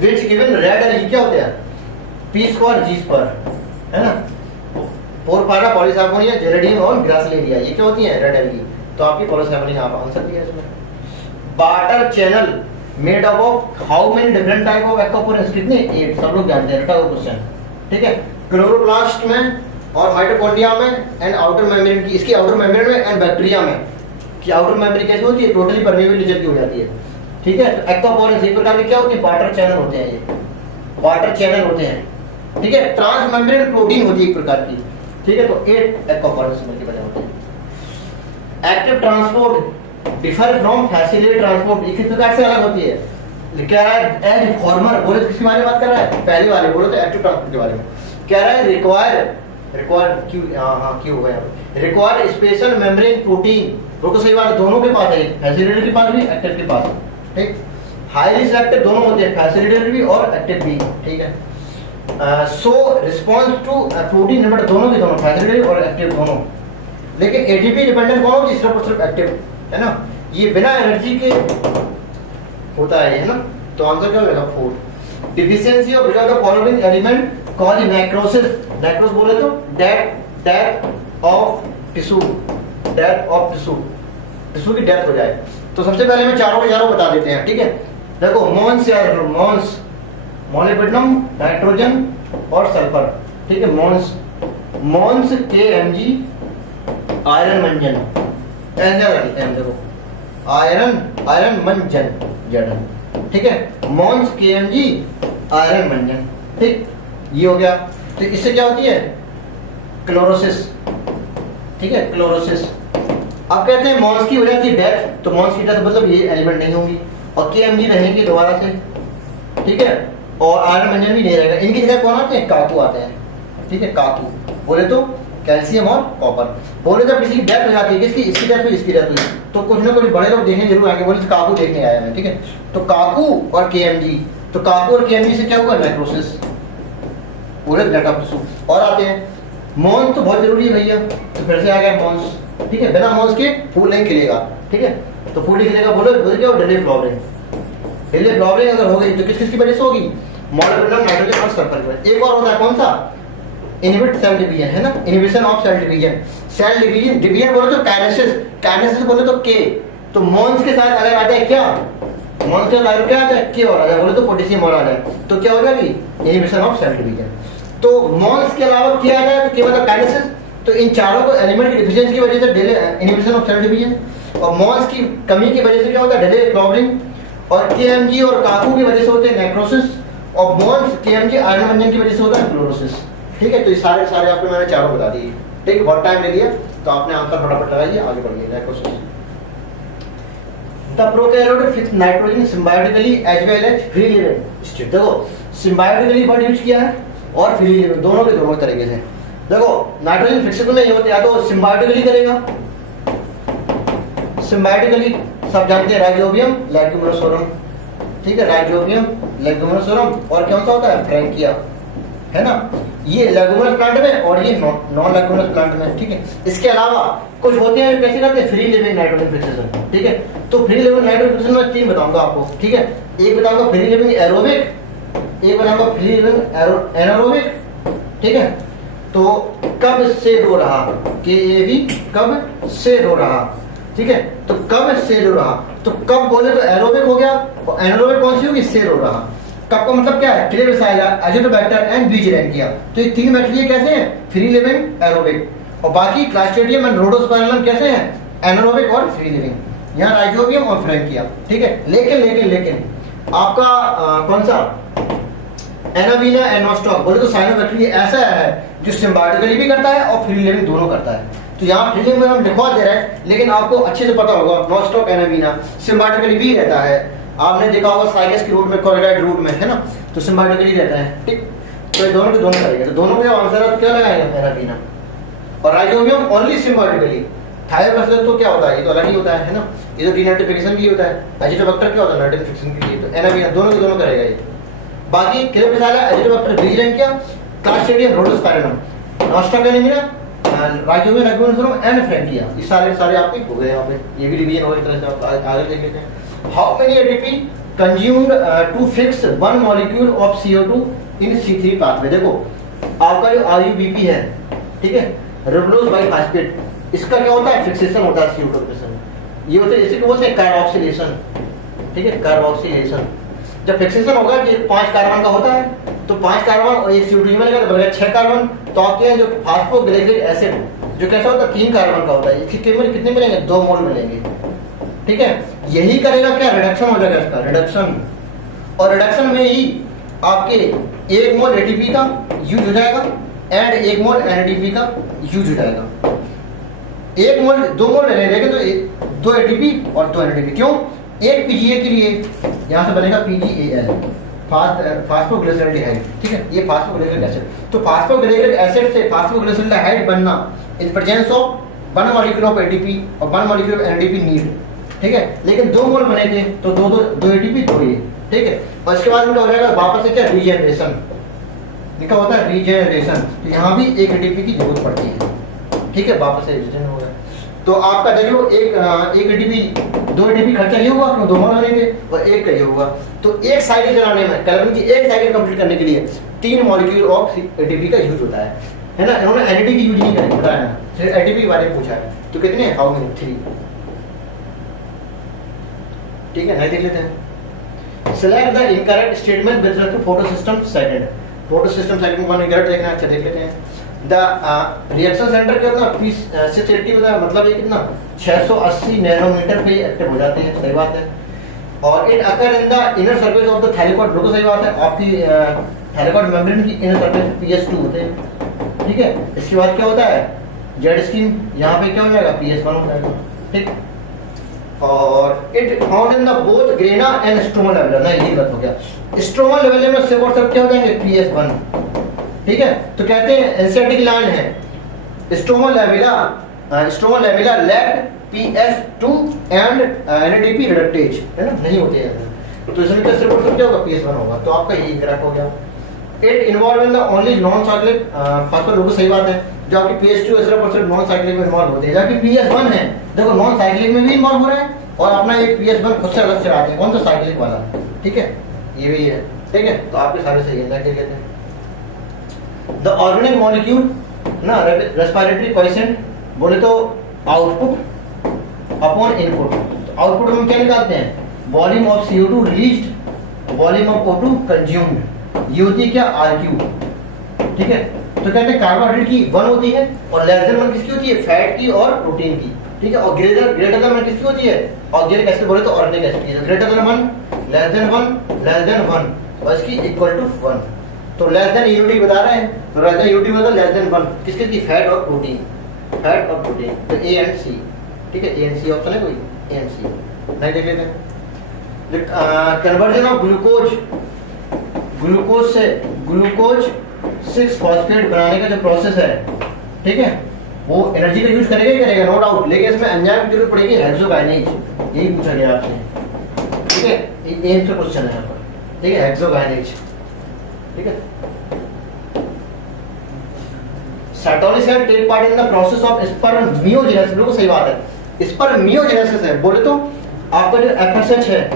विच गिवन रेड एलगी क्या होते हैं, पी स्क्वायर जी स्क्वायर, है ना, पोरफायरा, पॉलीसार्कोनिया, जेरेडियम और ग्रासलेरिया, ये क्या होती है, रेड एलगी। तो आपकी पॉलीसार्कोनिया यहाँ पर आंसर दिया है इसमें। Water channel made up of how many different type of aquaporins, कितने, 8, सब लोग जानते हैं, रटा हुआ क्वेश्चन, ठीक है। क्लोरोप्लास्ट में और माइटोकॉन्ड्रिया में एंड आउटर मेम्ब्रेन की, इसकी आउटर मेम्ब्रेन में एंड बैक्टीरिया में, कि आउटर मेम्ब्रेन कैसे होती है, टोटली परमेबल नेचर की हो जाती है, ठीक है। तो एक्वापोरेंस इस प्रकार की क्या होती है, वाटर चैनल होते हैं, ये वाटर चैनल होते हैं, ठीक है। ट्रांस मेम्ब्रेन प्रोटीन होती है एक प्रकार की, ठीक है। तो 8 एक्वापोरेंस मिलकर बने होते हैं। Active transport differ from facility transport, किस प्रकार से अलग होती है, कह रहा है एज फॉर्मर, बोले किसके बारे में बात कर रहा है, पहले वाले बोले तो एक्टिव ट्रांसपोर्ट के बारे में। कह रहा है रिक्वायर क्यों, हाँ क्यों होगा यहाँ पे, रिक्वायर स्पेशल मेम्ब्रेन प्रोटीन, वो तो सही बात है, दोनों के पास है, फैसिलिटेटर के पास भी एक्टिव के पास, ठीक। हाईली सिलेक्टिव दोनों होते हैं, फैसिलिटेटर भी और एक्टिव भी, ठीक है। सो रिस्पॉन्स टू प्रोटीन नंबर, दोनों के दोनों, फैसिलिटेटर और एक्टिव दोनों। लेकिन एटीपी डिपेंडेंट कौन होती है, सिर्फ एक्टिव, है ना, ये बिना एनर्जी के होता है, ना। तो आंसर क्या होगा, 4। Deficiency of which of the following element called necrosis, necrosis बोले तो death of tissue, death of tissue, tissue की डेथ हो जाए। तो सबसे पहले मैं चारों के चारों बता देते हैं, ठीक है। देखो मोन्स या मोन्स, मोलिब्डेनम, नाइट्रोजन और सल्फर, ठीक है। मोन्स, मोन्स KMg आयरन मंजन, ऐसा लिखते हैं, देखो आयरन मंजन जड़न, ठीक है। मोन्स KMg आयरन मंजन, ठीक, ये हो गया। तो इससे क्या होती है, क्लोरोसिस, ठीक है, क्लोरोसिस। अब कहते हैं मोन्स की हो जाती है डेथ, तो मोन्स की डेथ मतलब ये एलिमेंट नहीं होंगी और KMg रहेंगे दोबारा से, ठीक है। और आयरन मंजन भी नहीं रहेगा। इनकी जगह कौन आते हैं? काकू आते हैं, ठीक है, काकू बोले तो कैल्शियम और कॉपर। बोले जब किसी की डेथ हो जाती है, किसकी? इसकी डेथ हुई, इसकी डेथ हुई, तो कुछ ना कुछ बड़े लोग देखने जरूर आएंगे, बोले काकू देखने आया मैं, ठीक है। तो काकू और केएमजी, तो काकू और केएमजी से क्या होगा? नेक्रोसिस, पूरे ब्लड ऑफ टिश्यू। और आते हैं मॉन्स, तो बहुत जरूरी है भैया, तो फिर से आ गया मॉन्स, ठीक है। बिना मॉन्स के फूल नहीं खिलेगा, ठीक है। तो फूल नहीं खिलेगा बोलो क्या? Delay flowering. डिले फ्लावरिंग अगर हो गई तो किस किस की वजह से होगी? मॉलिक्यूलर नाइट्रोजन और सल्फर की वजह। एक और होता है कौन सा? इनहिबिट सेल डिवीजन, है ना, inhibition of cell division. Cell division, division बोलो तो काइनेसिस, काइनेसिस बोले तो के। तो मॉन्स के साथ अगर आ जाए क्या? मॉन्स के साथ क्या आ जाए? के और आ जाए, बोले तो पोटेशियम और आ जाए, तो क्या हो जाएगी? Inhibition of cell division. तो मॉन्स के अलावा क्या आ जाए? तो के मतलब काइनेसिस। तो इन चारों को एलिमेंट की डिफिशिएंसी की वजह से delay inhibition of cell division, और मॉन्स की कमी की वजह से क्या होता है? Delay flowering. और केएमजी और काकू की वजह से होते हैं नेक्रोसिस, और मॉन्स केएमजी आयरन मंजन की वजह से होता है क्लोरोसिस, ठीक है। तो ये सारे सारे आपको मैंने चारों बता दिए, ठीक। बहुत टाइम ले लिया, तो आपने आंसर फटाफट लगाइए, आगे बढ़िए। Necrosis, the prokaryote fix nitrogen symbiotically as well as free living state. देखो सिम्बायोटिकली वर्ड यूज किया है और फ्री लिविंग, दोनों के दोनों तरीके से। देखो नाइट्रोजन फिक्सेबल नहीं होते, या तो सिम्बायोटिकली करेगा, सिम्बायोटिकली सब जानते हैं, राइजोबियम लेग्यूमिनोसोरम, ठीक है, राइजोबियम लेग्यूमिनोसोरम, और कौन सा होता है? फ्रैंकिया, है ना। ये लेगुमिनस प्लांट में और ये नॉन लेगुमिनस प्लांट में, ठीक है। इसके अलावा कुछ होते हैं कैसे करते हैं? फ्री लिविंग नाइट्रोजन फिक्सेशन, ठीक है। तो फ्री लिविंग नाइट्रोजन फिक्सेशन में 3 बताऊंगा आपको, ठीक है। एक बताऊंगा फ्री लिविंग एरोबिक, एक बताऊंगा फ्री लिविंग एनारोबिक, ठीक है। तो कब से रो रहा, के ये भी कब से रो रहा, ठीक है। तो कब से रो रहा, तो कब बोले तो एरोबिक हो गया, और एनारोबिक कौन सी होगी? से रो रहा। कब का मतलब क्या है? क्लेबसाइला, एजिटोबैक्टर एंड बीजरेंकिया। तो ये 3 बैक्टीरिया कैसे हैं? फ्री लिविंग एरोबिक, और बाकी क्लास्ट्रीडियम एंड रोडोस्पाइरलम कैसे हैं? एनारोबिक और फ्री लिविंग। यहाँ राइजोबियम और फ्रैंकिया, ठीक है। लेकिन लेकिन लेकिन आपका कौन सा? एनावीना एंड नॉस्टॉक बोले तो साइनोबैक्टीरिया ऐसा है जो सिम्बायोटिकली भी करता है और फ्री लिविंग दोनों करता है। तो यहाँ फ्री लिविंग में हम लिखवा दे रहे हैं, लेकिन आपको अच्छे से पता होगा नॉस्टॉक एनावीना सिम्बायोटिकली भी रहता है। आपने देखा होगा साइकस की रूट में, कोरिडॉइड रूट में, है ना, तो सिम्बायोटिकली रहता है, ठीक। तो ये दोनों के दोनों करेंगे, तो दोनों के आंसर है तो क्या लगाएंगे? एनावीना। और राइजोबियम ओनली सिम्बायोटिकली। थायोप्लाज्म तो क्या होता है? ये तो अलग ही होता है ना, ये तो डीनाइट्रिफिकेशन के लिए होता है। एजिटोबैक्टर क्या होता है? नाइट्रिफिकेशन के लिए। तो एनावीना दोनों के दोनों करेगा ये। बाकी Klebsiella, Azotobacter, Beijerinckia, Clostridium, Rhodospirillum, Nostoc एनावीना, राइजोबियम लेग्यूमिनोसोरम एंड फ्रैंकिया, ये सारे सारे आपके हो गए यहाँ पे। ये भी रिवीजन हो, इस तरह से आप आगे देख लेते हैं। How many ATP consumed to fix one molecule of CO2 in C3 pathway? देखो आपका जो RUBP है, ठीक है, रिबोलोज बाइफॉस्फेट, इसका क्या होता है? फिक्सेशन होता है CO2 के साथ। ये होता है, इसी को बोलते हैं कार्बोक्सिलेशन, ठीक है, कार्बोक्सिलेशन। जब फिक्सेशन होगा कि 5 कार्बन का होता है, तो 5 कार्बन और एक CO2 मिलेगा तो बनेगा 6 कार्बन। तो आपके यहाँ जो फास्फोग्लिसरिक एसिड जो कैसा होता है? 3 कार्बन का होता है, इसकी कीमत कितने मिलेंगे? 2 मोल मिलेंगे, ठीक है। यही करेगा क्या? रिडक्शन हो जाएगा इसका, रिडक्शन। और रिडक्शन में ही आपके 1 मोल एटीपी का यूज हो जाएगा एंड 1 मोल एनएडीपी का यूज हो जाएगा। 1 मोल 2 मोल लेंगे तो 2 एटीपी और 2 एनएडीपी। क्यों? 1 पीजीए के लिए यहाँ से बनेगा PgAl, फास्फोग्लिसरॉल्डिहाइड, ठीक है, ये फास्फोग्लिसरिक एसिड। तो फास्फोग्लिसरिक एसिड से फास्फोग्लिसरॉल्डिहाइड बनना in presence of 1 molecule of ATP और 1 मॉलिक्यूल ऑफ एनएडीपी नीड, ठीक है। लेकिन 2 मोल बने थे तो 2 एटीपी 2 ये, ठीक है। और इसके बाद में हो जाएगा वापस से क्या? रीजेनरेशन, लिखा होता है रीजेनरेशन। तो यहाँ भी 1 एटीपी की जरूरत पड़ती है, ठीक है, वापस से रीजन हो गया। तो आपका देख लो एक एटीपी 2 एटीपी खर्चा ये हुआ, 2 मोल बने थे, और 1 का ये हुआ। तो एक साइकिल चलाने में, कार्बन की एक साइकिल कंप्लीट करने के लिए 3 मॉलिक्यूल ऑफ एटीपी का यूज होता है ना। इन्होंने एनएडीपी यूज नहीं करेंगे, बताया ना, फिर एटीपी के बारे में पूछा है। तो कितने? How many? 3, ठीक है। नहीं देख लेते हैं। Select the incorrect statement with respect to photosystem second. Photosystem second को इनकरेक्ट देखना है, अच्छा देख लेते हैं। द रिएक्शन सेंटर कितना? P680 होता है, मतलब ये कितना? 680 नैनोमीटर पे एक्टिव हो जाते हैं, सही बात है। और it occur in the inner surface of the thylakoid, बिल्कुल सही बात है। आपकी थाइलेकॉइड मेम्ब्रेन की इनर सरफेस PS2 होते हैं, ठीक है। इसके बाद क्या होता है? जेड स्कीम, यहाँ पे क्या हो जाएगा? PS1 हो जाएगा, ठीक। और it found in the both grana and stroma level. नहीं, ये गलत हो गया। स्ट्रोमा लेवल में सिर्फ और सिर्फ क्या हो जाएंगे, PS1। ठीक है, तो कहते हैं एंसेटिक लाइन है स्ट्रोमा लेविला lack PS2 and NADP reductase, है ना, नहीं होते हैं। तो इसमें क्या सिर्फ और सिर्फ क्या होगा, PS1 होगा। तो आपका यही ग्राफ हो गया। It involve in the only non cyclic phosphor, बिल्कुल सही बात है। जो आपकी PS2 सिर्फ नॉन साइक्लिक में इन्वॉल्व होते हैं, जबकि PS1 है देखो नॉन साइक्लिक में भी इन्वॉल्व हो रहा है, और अपना एक PS1 खुद से अलग चलाते हैं, कौन सा, साइक्लिक वाला। ठीक है, ये भी है। ठीक है, तो आपके सारे सही है। क्या कहते हैं द ऑर्गेनिक मॉलिक्यूल ना, रेस्पिरेटरी कोएफिशिएंट बोले तो आउटपुट अपॉन इनपुट। तो आउटपुट में क्या निकालते हैं, volume of CO2 released, volume of O2 consumed, ये होती है क्या, RQ। ठीक है, तो कहते हैं कार्बोहाइड्रेट की 1 होती है और लेस देन 1 किसकी होती है, फैट की और प्रोटीन की। ठीक है, और ग्रेटर देन 1 किसकी होती है, ऑर्गेनिक एसिड बोले तो ऑर्गेनिक एसिड की। Greater than 1, less than 1, less than 1 और इसकी इक्वल टू 1। तो लेस देन यूनिटी बता रहे हैं, तो लेस देन यूनिटी मतलब लेस देन 1 किसके की, फैट और प्रोटीन, फैट और प्रोटीन। तो A एंड C। ठीक है, A एंड C ऑप्शन है कोई, A एंड C। नहीं देख लेते हैं। कन्वर्जन ऑफ ग्लूकोज से ग्लूकोज 6 फॉस्फेट बनाने का जो प्रोसेस है, ठीक है, वो एनर्जी का यूज करेगा ही करेगा, नो डाउट। लेकिन इसमें एंजाइम की जरूरत पड़ेगी, हेक्सोकाइनेज, यही पूछा गया आपसे। ठीक है, एम से क्वेश्चन है यहाँ पर। ठीक है, हेक्सोकाइनेज। ठीक है, cytolysis take part in the process of spermiogenesis, बिल्कुल सही बात है। स्पर्मियोजेनेसिस है बोले तो आपका जो FSH है,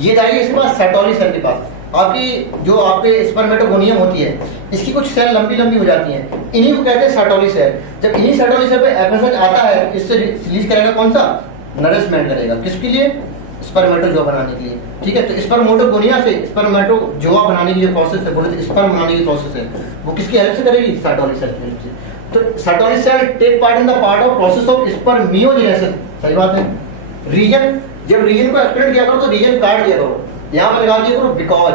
ये जाएगी इसके पास साइटोली सेल के पास। आपकी जो आपके स्पर्मेटोगोनियम होती है, इसकी कुछ सेल लंबी लंबी हो जाती हैं, इन्हीं को कहते हैं साइटोली सेल। जब इन्हीं साइटोली सेल पे FSH आता है, इससे रिलीज करेगा कौन सा, नरिशमेंट करेगा, किसके लिए, स्पर्मेटोजोआ बनाने के लिए। ठीक है, तो स्पर्मेटोगोनिया से स्पर्मेटोजोआ बनाने की जो प्रोसेस है, बोले स्पर्म बनाने की प्रोसेस है, वो किसकी हेल्प से करेगी, साइटोली सेल की हेल्प से। तो Sertoli cell take part in the part of process of spermiogenesis, सही बात है। रीजन, जब रीजन को एक्सप्लेन किया करो तो रीजन काट दिया करो, यहाँ पर लगा दिया करो बिकॉज।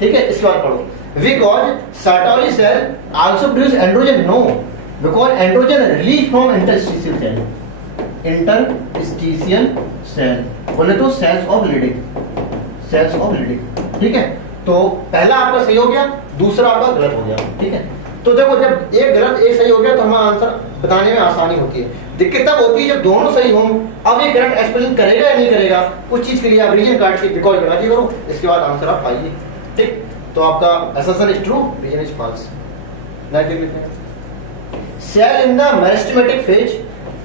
ठीक है, इसके बाद पढ़ो, because Sertoli cell also produce androgen, no, because androgen release from interstitial cell, interstitial cell बोले तो सेल्स ऑफ लिडिंग। ठीक है, तो पहला आपका सही हो गया, दूसरा आपका गलत हो गया। ठीक है, तो देखो जब एक गलत एक सही हो गया तो हमारा आंसर बताने में आसानी होती है। दिक्कत तब होती है जब दोनों सही हों। अब ये करेक्ट एक्सप्लेन करेगा या नहीं करेगा, उस चीज के लिए आप रीजन काट के बिकॉज लगा दिया करो, इसके बाद आंसर आप पाइए। ठीक, तो आपका assertion is true, reason is false. Next देख लेते हैं। Cell in the meristematic phase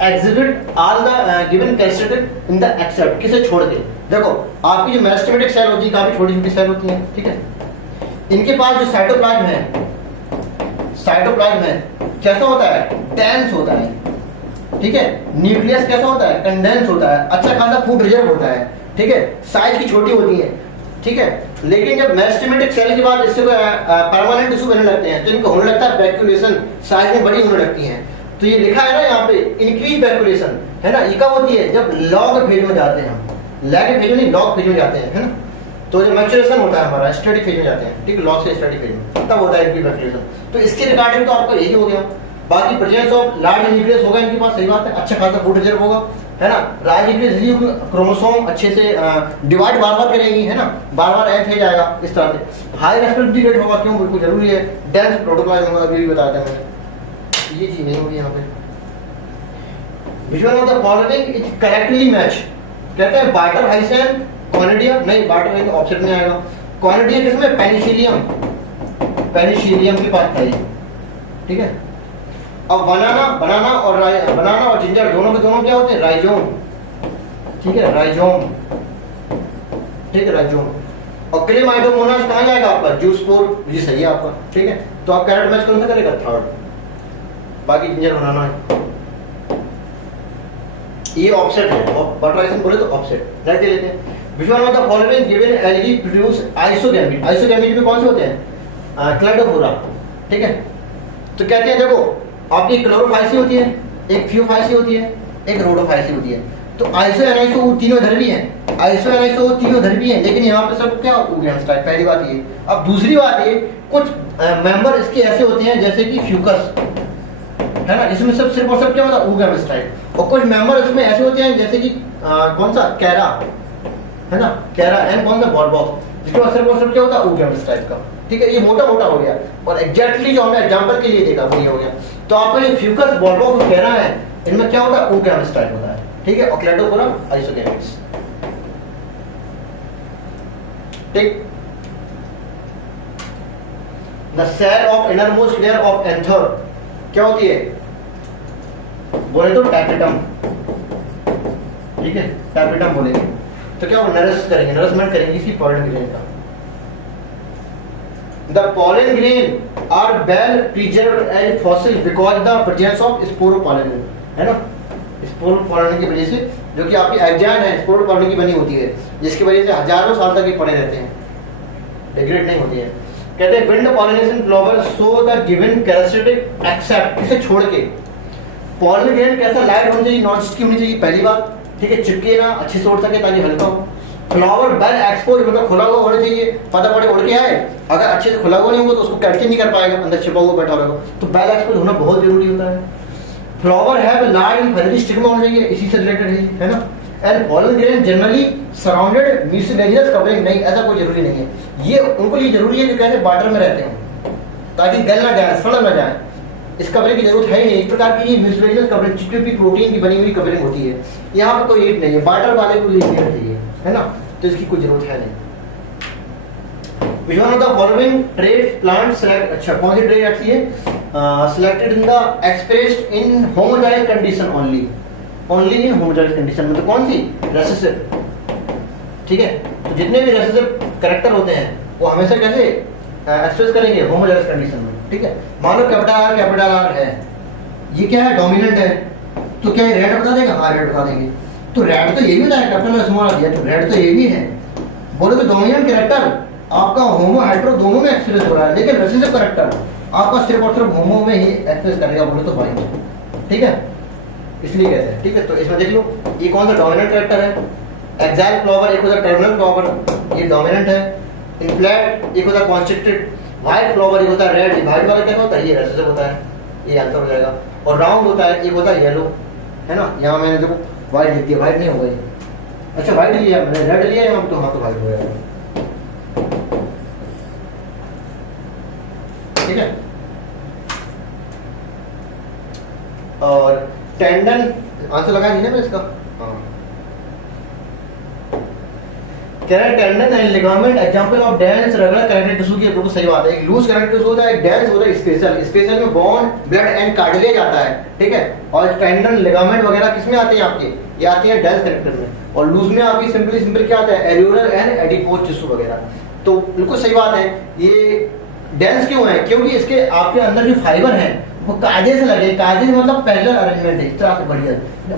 exhibit all the given characteristic in the except, किसे छोड़ के। देखो आपकी जो मेरिस्टेमेटिक सेल होती है काफी छोटी छोटी सेल होती है। ठीक है, इनके पास जो साइटोप्लाज्म है कैसा होता है, डेंस होता है। ठीक है, न्यूक्लियस कैसा होता है, कंडेंस होता है, अच्छा खासा फूड रिजर्व होता है। ठीक है, साइज की छोटी होती है। ठीक है, लेकिन जब मेरिस्टेमेटिक सेल के बाद इससे परमानेंट टिश्यू बनने लगते हैं तो इनको होने लगता है वैक्यूलेशन, साइज में बड़ी होने लगती हैं। तो ये लिखा है ना यहाँ पे इंक्रीज वैक्यूलेशन, है ना, ये कब होती है, जब लॉग फेज में जाते हैं हम, लैग फेज में नहीं, लॉग फेज में जाते हैं, है ना। तो जो मैच्योरेशन होता है हमारा स्टैटिक फेज में जाते हैं, ठीक, लॉग से स्टैटिक फेज में तब होता है इंक्रीज वैक्यूलेशन। तो इसके रिगार्डिंग तो आपका यही हो गया। बाकी प्रेजेंस ऑफ लार्ज न्यूक्लियस होगा इनके पास, सही बात है, अच्छा खासा फूड रिजर्व होगा, है ना। लार्ज न्यूक्लियस क्रोमोसोम अच्छे से डिवाइड बार बार करेगी, है ना, बार बार ऐड हो जाएगा इस तरह से। हाई रेस्पिरेटरी रेट होगा, क्यों, बिल्कुल जरूरी है। डेंस प्रोटोप्लाज्म होगा, अभी भी बताया था मैंने, ये चीज नहीं होगी यहाँ पे। Visual of the following is correctly match, कहते हैं बाइटर हाइसेन कॉनिडिया, नहीं बाइटर ऑप्शन में आएगा। कॉनिडिया किसमें, पेनिसिलियम के पास था ये। ठीक है, अब बनाना और जिंजर दोनों के दोनों क्या होते हैं, राइजोम। ठीक है, राइजोम। ठीक है, राइजोम। और क्लेमाइडोमोनास कहाँ जाएगा आपका, जूस्पोर, ये सही है आपका। ठीक है, तो आप कैरेट मैच कौन सा करेगा, थर्ड। बाकी जिंजर बनाना है, ये ऑफसेट है, और बटराइसन बोले तो ऑफसेट। राइट दे लेते हैं। Visual of the following given algae produce isogamete. Isogamete में कौन से होते हैं, क्लाइडोफोरा। ठीक है, तो कहते हैं देखो आपकी क्लोरोफाइसी होती है, एक फ्यूफाइसी होती है, एक रोडोफाइसी होती है। तो आइसो एनाइसो तीनों इधर भी हैं, आइसो एनाइसो तीनों इधर भी हैं, लेकिन यहाँ पे सब क्या हो गया स्टार्ट, पहली बात ये। अब दूसरी बात ये, कुछ मेंबर इसके ऐसे होते हैं जैसे कि फ्यूकस, है ना, इसमें सिर्फ और सिर्फ क्या होता है oogamous टाइप। और कुछ मेंबर इसमें ऐसे होते हैं जैसे कि कौन सा कैरा, है ना, कैरा एंड कौन सा बॉलबॉक्स, जिसके बाद सिर्फ और सिर्फ क्या होता है oogamous टाइप का। ठीक है, ये मोटा मोटा हो गया और एग्जैक्टली जो हमने एग्जांपल के लिए देखा वही हो गया। तो आपका ये फ्यूकस बॉलबॉक्स कैरा है, इनमें क्या होता है oogamous टाइप होता है। ठीक है, और क्लेडोफोरा आइसोगैमेट्स। ठीक, the cell of innermost layer of anther क्या होती है, बोले तो टैपेटम। ठीक है, टैपेटम बोलेंगे तो क्या वो नरिश करेंगे, नरिशमेंट करेंगे इसकी पॉलन ग्रेन का। The pollen grain are well preserved and fossil because the presence of sporopollenin, है ना, स्पोरोपॉलन की वजह से, जो कि आपकी एग्जान है स्पोरोपॉलन की बनी होती है, जिसकी वजह से हजारों साल तक ये पड़े रहते हैं, डिग्रेड नहीं होती है। कहते हैं wind pollination flower so the given characteristic except, इसे छोड़ के पॉलन ग्रेन कैसा लाइट होनी चाहिए, नॉन स्टिक होनी चाहिए पहली बात। ठीक है, चिपके ना, अच्छे से उड़ सके ताकि हल्का हो। फ्लावर वेल एक्सपोज, मतलब खुला हुआ होना चाहिए, पता पड़े उड़ के आए, अगर अच्छे से खुला हुआ नहीं होगा तो उसको कैप्चर नहीं कर पाएगा, अंदर छिपा हुआ बैठा होगा, तो वेल एक्सपोज होना बहुत जरूरी होता है। Flower have large and feathery stigma होना चाहिए, इसी से रिलेटेड है ना। And pollen grain generally surrounded mucilaginous covering, नहीं ऐसा कोई जरूरी नहीं है, ये उनको ये जरूरी है जो कहते हैं वाटर में रहते हैं ताकि गल ना जाए, सड़ ना जाए, इस कवरिंग की जरूरत है ही नहीं। एक प्रकार की ये म्यूसिलेजियस कवरिंग, जिसमें भी प्रोटीन की बनी हुई कवरिंग होती है, यहाँ पर कोई नीड नहीं है, वाटर वाले को ये चाहिए, है ना, तो इसकी कोई जरूरत है नहीं। Which one of the following traits plants select, अच्छा कौन सी ट्रेट ऐसी है selected in the expressed in homozygous condition only in homozygous condition, मतलब कौन सी recessive। ठीक है, तो जितने भी recessive कैरेक्टर होते हैं वो हमेशा कैसे एक्सप्रेस करेंगे, होमोजाइगस कंडीशन में। ठीक है, मानो कैपिटल आर है, ये क्या है डोमिनेंट है, तो क्या ये रेड बता देगा, हाँ रेड बता देंगे, तो रेड तो ये भी होता है, कैपिटल स्मॉल दिया तो रेड तो ये भी है। बोले तो डोमिनेंट कैरेक्टर आपका होमो हेटेरो दोनों में एक्सप्रेस हो रहा है, लेकिन रिसेसिव कैरेक्टर आपका सिर्फ और सिर्फ होमो में ही एक्सप्रेस करेगा, बोले तो भाई। ठीक है, इसलिए कहते हैं। ठीक है, तो इसमें देख लो ये कौन सा डोमिनेंट कैरेक्टर है, एक्साइल फ्लावर एक होता है टर्मिनल फ्लावर, ये डोमिनेंट है। इनफ्लैट एक होता है कॉन्स्ट्रिक्टेड, व्हाइट फ्लावर एक होता है रेड, व्हाइट वाला क्या होता है, ये रेसेसिव होता है, ये आंसर हो जाएगा। और राउंड होता है, एक होता है येलो, है ना, यहाँ मैंने देखो व्हाइट लिख दिया, व्हाइट नहीं होगा ये, अच्छा व्हाइट लिया मैंने, रेड लिया यहाँ तो, हाँ तो व्हाइट हो जाएगा। ठीक है, और टेंडन आंसर लगा दीजिए ना इसका, हाँ tendon and ligament example of dense regular connected tissue की बिल्कुल सही बात है। एक लूज कनेक्टेड टिश्यू होता है, एक डेंस होता है, स्पेशल में बोन ब्लड एंड कार्टिलेज आता है। ठीक है, और टेंडन लिगामेंट वगैरह किसमें आते हैं आपके, ये आती है डेंस कनेक्टेड में, और लूज में आपकी सिंपल क्या आता है, एरियोलर एंड एडिपोज टिश्यू वगैरह। तो बिल्कुल सही बात है, ये डेंस क्यों है, क्योंकि इसके आपके अंदर जो फाइबर है वो कायदे से लगे, कायदे से मतलब पैरेलल अरेंजमेंट है, इस तरह से बढ़िया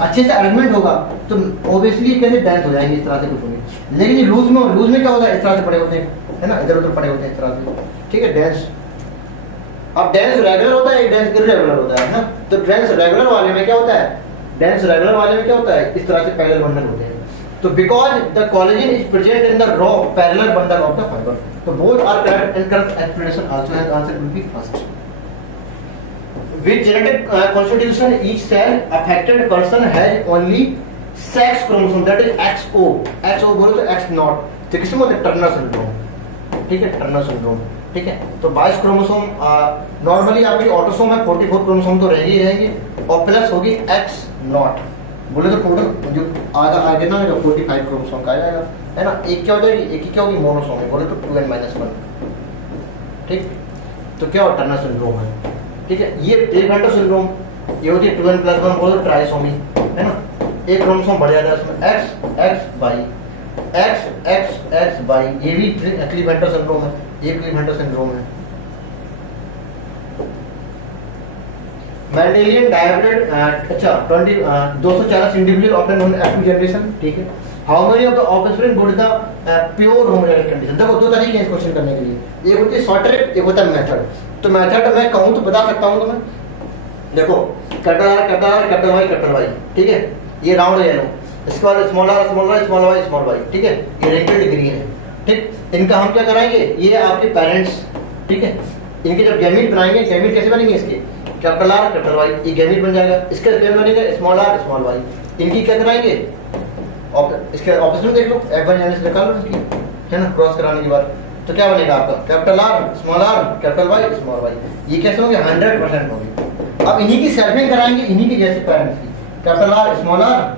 अच्छे से अरेंजमेंट होगा तो ऑब्वियसली कैसे डेंस हो जाएंगे, इस तरह से कुछ होंगे। लेकिन ये लूज में क्या होता है, इस तरह से पड़े होते हैं, है ना, इधर उधर पड़े होते हैं इस तरह से। ठीक है, डेंस, अब डेंस रेगुलर होता है, डेंस इर्रेगुलर होता है ना। तो डेंस रेगुलर वाले में क्या होता है, डेंस रेगुलर वाले में क्या होता है, इस तरह से पैरेलल बंडल होते हैं। तो because the collagen is present in the row parallel bundle of the fibre, तो both are correct and correct explanation also has answer will be first. With genetic constitution, each cell affected person has only sex chromosome, that is XO। XO बोलो तो X not, तो किसमें होता है Turner syndrome. ठीक है, Turner syndrome. ठीक है, तो 22 क्रोमोसोम नॉर्मली आपकी ऑटोसोम है, 44 क्रोमोसोम तो रहेगी ही रहेगी, और प्लस होगी X नॉट, बोले तो टोटल जो आगे ना 45 क्रोमोसोम का आ जाएगा, है ना। एक क्या हो जाएगी, एक ही क्या होगी मोनोसोम है, बोले तो 2n-1। ठीक, तो क्या हो टर्नर सिंड्रोम है। ठीक है, ये क्लीवेंटर सिंड्रोम, ये होती है 2n+1 बोलो ट्राइसोमी, है ना, एक क्रोमोसोम बढ़ जाता है उसमें, XXY, ये भी क्लीवेंटर सिंड्रोम है, ये क्लीवेंटर सिंड्रोम है। मेंडेलियन डायब्रेड, अच्छा 240 इंडिविजुअल ऑब्टेन इन F2 जनरेशन। ठीक है, how many of the offspring good the pure homozygous condition. देखो दो तरीके हैं इस क्वेश्चन करने के लिए, एक होती है शॉर्ट ट्रिक, एक होता है मेथड। तो मेथड मैं कहूँ तो बता सकता हूँ तुम्हें, देखो कैपिटल वाई, ठीक है, ये राउंड है, इसके बाद स्मॉल वाई, ठीक है, ये रेंटेड ग्रीन है। ठीक, इनका हम क्या कराएंगे, ये आपके पेरेंट्स, ठीक है, इनके जब गैमीट बनाएंगे, गैमीट कैसे बनेंगे इसके, कैपिटल आर कैपिटल वाई, ये गैमीट बन जाएगा। इसका स्क्वायर बनेगा स्मॉल आर स्मॉल वाई। इनकी क्या कराएंगे, इसके ऑपोजिट में देख लो, F1 यानी से निकाल लो इसकी, है ना, क्रॉस कराने के बाद तो क्या बनेगा आपका capital R capital Y small Y. ये कैसे होंगे, 100% होंगे। अब इन्हीं की सेल्फिंग कराएंगे, इन्हीं की जैसे पेरेंट्स की, कैपिटल आर स्मॉल आर,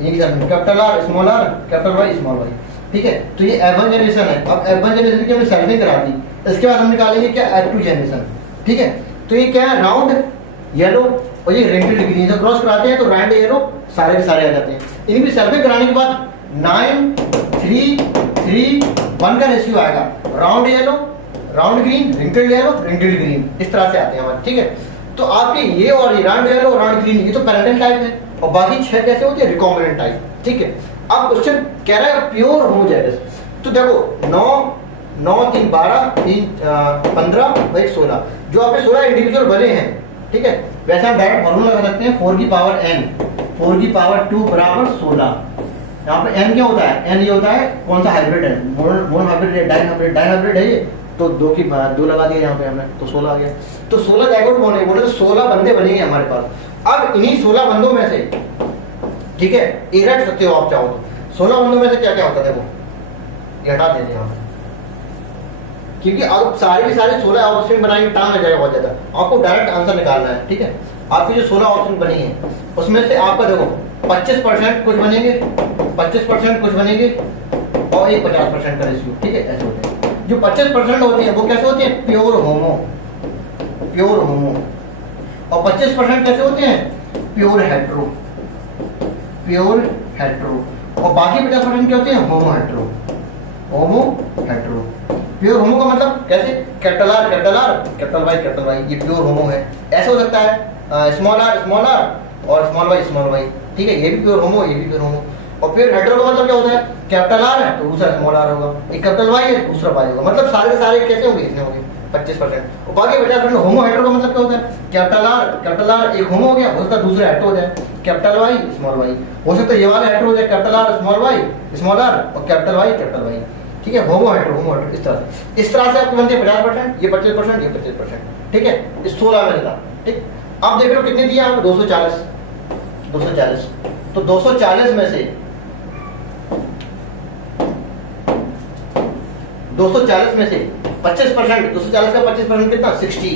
इन्हीं की selfing capital R small R capital Y small Y, ठीक है। तो ये F1 जनरेशन है। अब F1 जनरेशन की हमने सेल्फिंग करा दी, इसके बाद हम निकालेंगे क्या, F2 जनरेशन, ठीक है। तो ये क्या है, राउंड येलो और ये रिंकल्ड ग्रीन, जब क्रॉस कराते हैं तो राउंड येलो सारे के सारे आ जाते हैं। इनकी सेल्फिंग कराने के बाद 9:3:3:1 का रेशियो आएगा, round yellow round green wrinkled yellow wrinkled green, इस तरह से आते हैं हमारे, ठीक है। तो आपके ये और ये राउंड येलो राउंड ग्रीन ये तो पैरेंटल टाइप है, और बाकी 6 कैसे होती है, रिकॉम्बिनेंट टाइप, ठीक है। अब क्वेश्चन कह रहा है प्योर होमोजाइगस, तो देखो 9 3 12 3 15 और 1 16, जो आपके 16 इंडिविजुअल बने हैं, ठीक है। वैसे हम डायरेक्ट फॉर्मूला लगा सकते हैं 4 की पावर n 4 की पावर 2 बराबर 16। यहाँ पे n क्या होता है, n ये होता है कौन सा हाइब्रिड है, मोनो हाइब्रिड है, डाई हाइब्रिड है ये, तो 2 लगा दिया यहाँ पे हमने, तो 16 आ गया। तो 16 जैकोट बोले तो 16 बंदे बनेंगे हमारे पास। अब इन्हीं 16 बंदों में से, ठीक है, ये रख सकते हो आप चाहो तो, 16 बंदों में से क्या क्या होता है, देखो ये हटा देते हैं यहाँ पे, क्योंकि अब सारे के सारे 16 ऑप्शन बनाएंगे टाइम लग जाएगा बहुत ज्यादा, आपको डायरेक्ट आंसर निकालना है, ठीक है। आपकी जो 16 ऑप्शन बनी है उसमें से आपका देखो 25% कुछ बनेंगे, 25% कुछ बनेंगे, और एक 50% का रेशियो, ठीक है, ऐसे होते हैं। जो 25% होती है वो कैसे होती है, प्योर होमो, और 25% कैसे होते हैं, प्योर हेट्रो, और बाकी 50% क्या होते हैं, होमो हेट्रो। प्योर होमो का मतलब कैसे, कैपिटल आर कैपिटल वाई, ये प्योर होमो है। ऐसा हो सकता है स्मॉल आर और स्मॉल वाई, ठीक है, ये भी प्योर होमो, ये भी प्योर होमो। और प्योर हेट्रो का मतलब क्या होता है, कैपिटल आर है तो दूसरा स्मॉल आर होगा, एक कैपिटल वाई है तो दूसरा वाई होगा, मतलब सारे के सारे कैसे होंगे, इतने होंगे 25%। और बाकी 50% होमो हेट्रो का मतलब क्या होता है, कैपिटल आर एक होमो हो गया, हो सकता है दूसरा हेट्रो हो जाए, कैपिटल वाई स्मॉल वाई, हो सकता है ये वाला हेट्रो हो जाए, कैपिटल आर स्मॉल आर और कैपिटल वाई, ठीक है, होमो हेट्रो, इस तरह से आपके बनते हैं 50%, ये 25%, ये 25%, ठीक है, इस 16 में था, ठीक। अब देख लो कितने दिए आपको, 240, तो 240 में से 25%, 240 का 25% कितना, 60,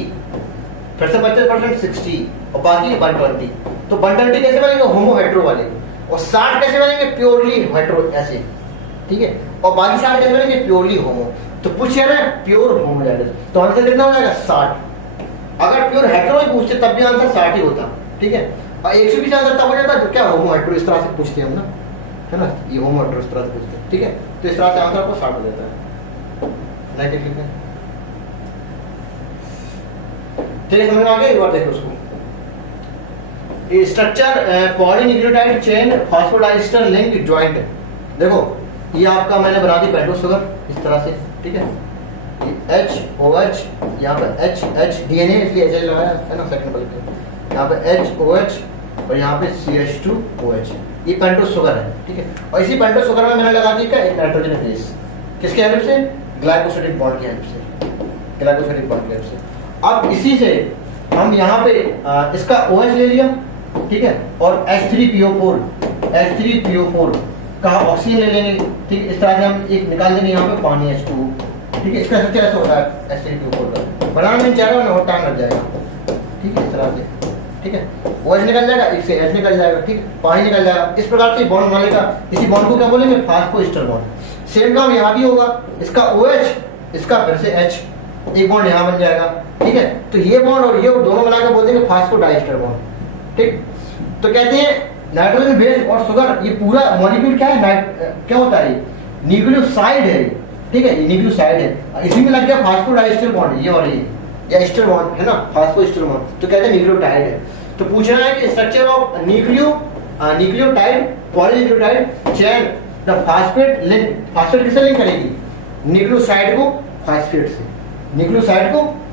फिर से 25% 60 और बाकी 120। तो 120 कैसे बनेंगे, होमो हेट्रो वाले, और 60 कैसे बनेंगे, प्योरली हेट्रो ऐसे, ठीक है, और बाकी 60 कैसे बनेंगे, प्योरली होमो। तो पूछ रहा है प्योर होमोजाइगस, तो आंसर कितना हो जाएगा, 60। अगर प्योर हेट्रो ही पूछते तब भी आंसर 60 ही होता, ठीक है। और 120 आंसर तब हो जाता तो क्या, होमो हेट्रो, इस तरह से पूछते हैं हम ना, है ना, ये होमो हेट्रो इस तरह से पूछते हैं, ठीक है। तो इस तरह से आंसर आपको 60 हो जाता है। नेक्स्ट लिखते हैं, चलिए समझ में आ गया, एक बार देखो उसको। Structure polynucleotide chain phosphodiester link joint, देखो ये आपका मैंने बना दी पेंटोस शुगर इस तरह से, ठीक है, ये HOH, यहाँ पे H DNA इसलिए H लगाया है ना, सेकंड नंबर पे यहाँ पे HOH और यहाँ पे CH2OH, ये पेंटोस शुगर है, ठीक है। और इसी पेंटोस शुगर में मैंने लगा दी क्या, एक नाइट्रोजन बेस, किसके हेल्प से, ग्लाइकोसिडिक बॉन्ड की हेल्प से, अब इसी से हम यहाँ पे इसका OH ले लिया, ठीक है, और H3PO4 का ऑक्सीजन ले लेंगे, ठीक है। इस तरह से हम एक निकाल देंगे यहाँ पे पानी H2, ठीक है। इसका स्ट्रक्चर ऐसा होता है H3PO4 का, बनाने में चाहेगा ना और टाइम लग जाएगा, ठीक है, इस तरह से, ठीक है। OH निकल जाएगा, इससे H निकल जाएगा, ठीक है, पानी निकल जाएगा। इस प्रकार से बॉन्ड बनेगा, इसी बॉन्ड को क्या बोलेंगे, फास्फोएस्टर बॉन्ड। सेम काम यहाँ भी होगा, इसका OH, इसका फिर से H, एक बॉन्ड यहाँ बन जाएगा, ठीक है। तो ये बॉन्ड और ये दोनों मिलाकर बोल देंगे फास्फोडाइस्टर बॉन्ड, ठीक। तो कहते हैं नाइट्रोजन बेस और शुगर, ये पूरा मॉलिक्यूल क्या है, क्या होता है, न्यूक्लियोसाइड है, ठीक है, ये न्यूक्लियोसाइड है, इसी में लग गया फास्फोडाइस्टर बॉन्ड, ये और ये एस्टर बॉन्ड है ना, फास्फोएस्टर बॉन्ड, तो कहते हैं न्यूक्लियोटाइड है। तो पूछ रहा है कि structure of nucleotide polynucleotide chain the phosphate link, phosphate किससे लिंक करेगी, न्यूक्लियोसाइड को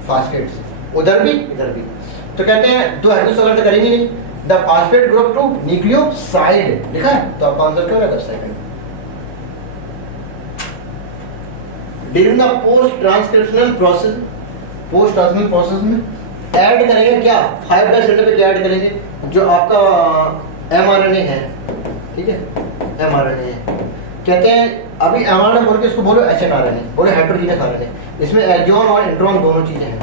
फास्फेट से, उधर भी इधर भी। तो कहते हैं दो हाइड्रोजन अगर तो करेंगे नहीं, the phosphate group to nucleoside लिखा है, तो आपका आंसर क्या होगा, second. During the post transcriptional process में ऐड करेंगे क्या, 5' पे क्या ऐड करेंगे, जो आपका mRNA है, ठीक है, mRNA है, कहते हैं अभी mRNA बोल के इसको बोलो hnRNA, बोलो हेटेरोजीनियस RNA, इसमें एक्सॉन और इंट्रॉन दोनों चीजें हैं,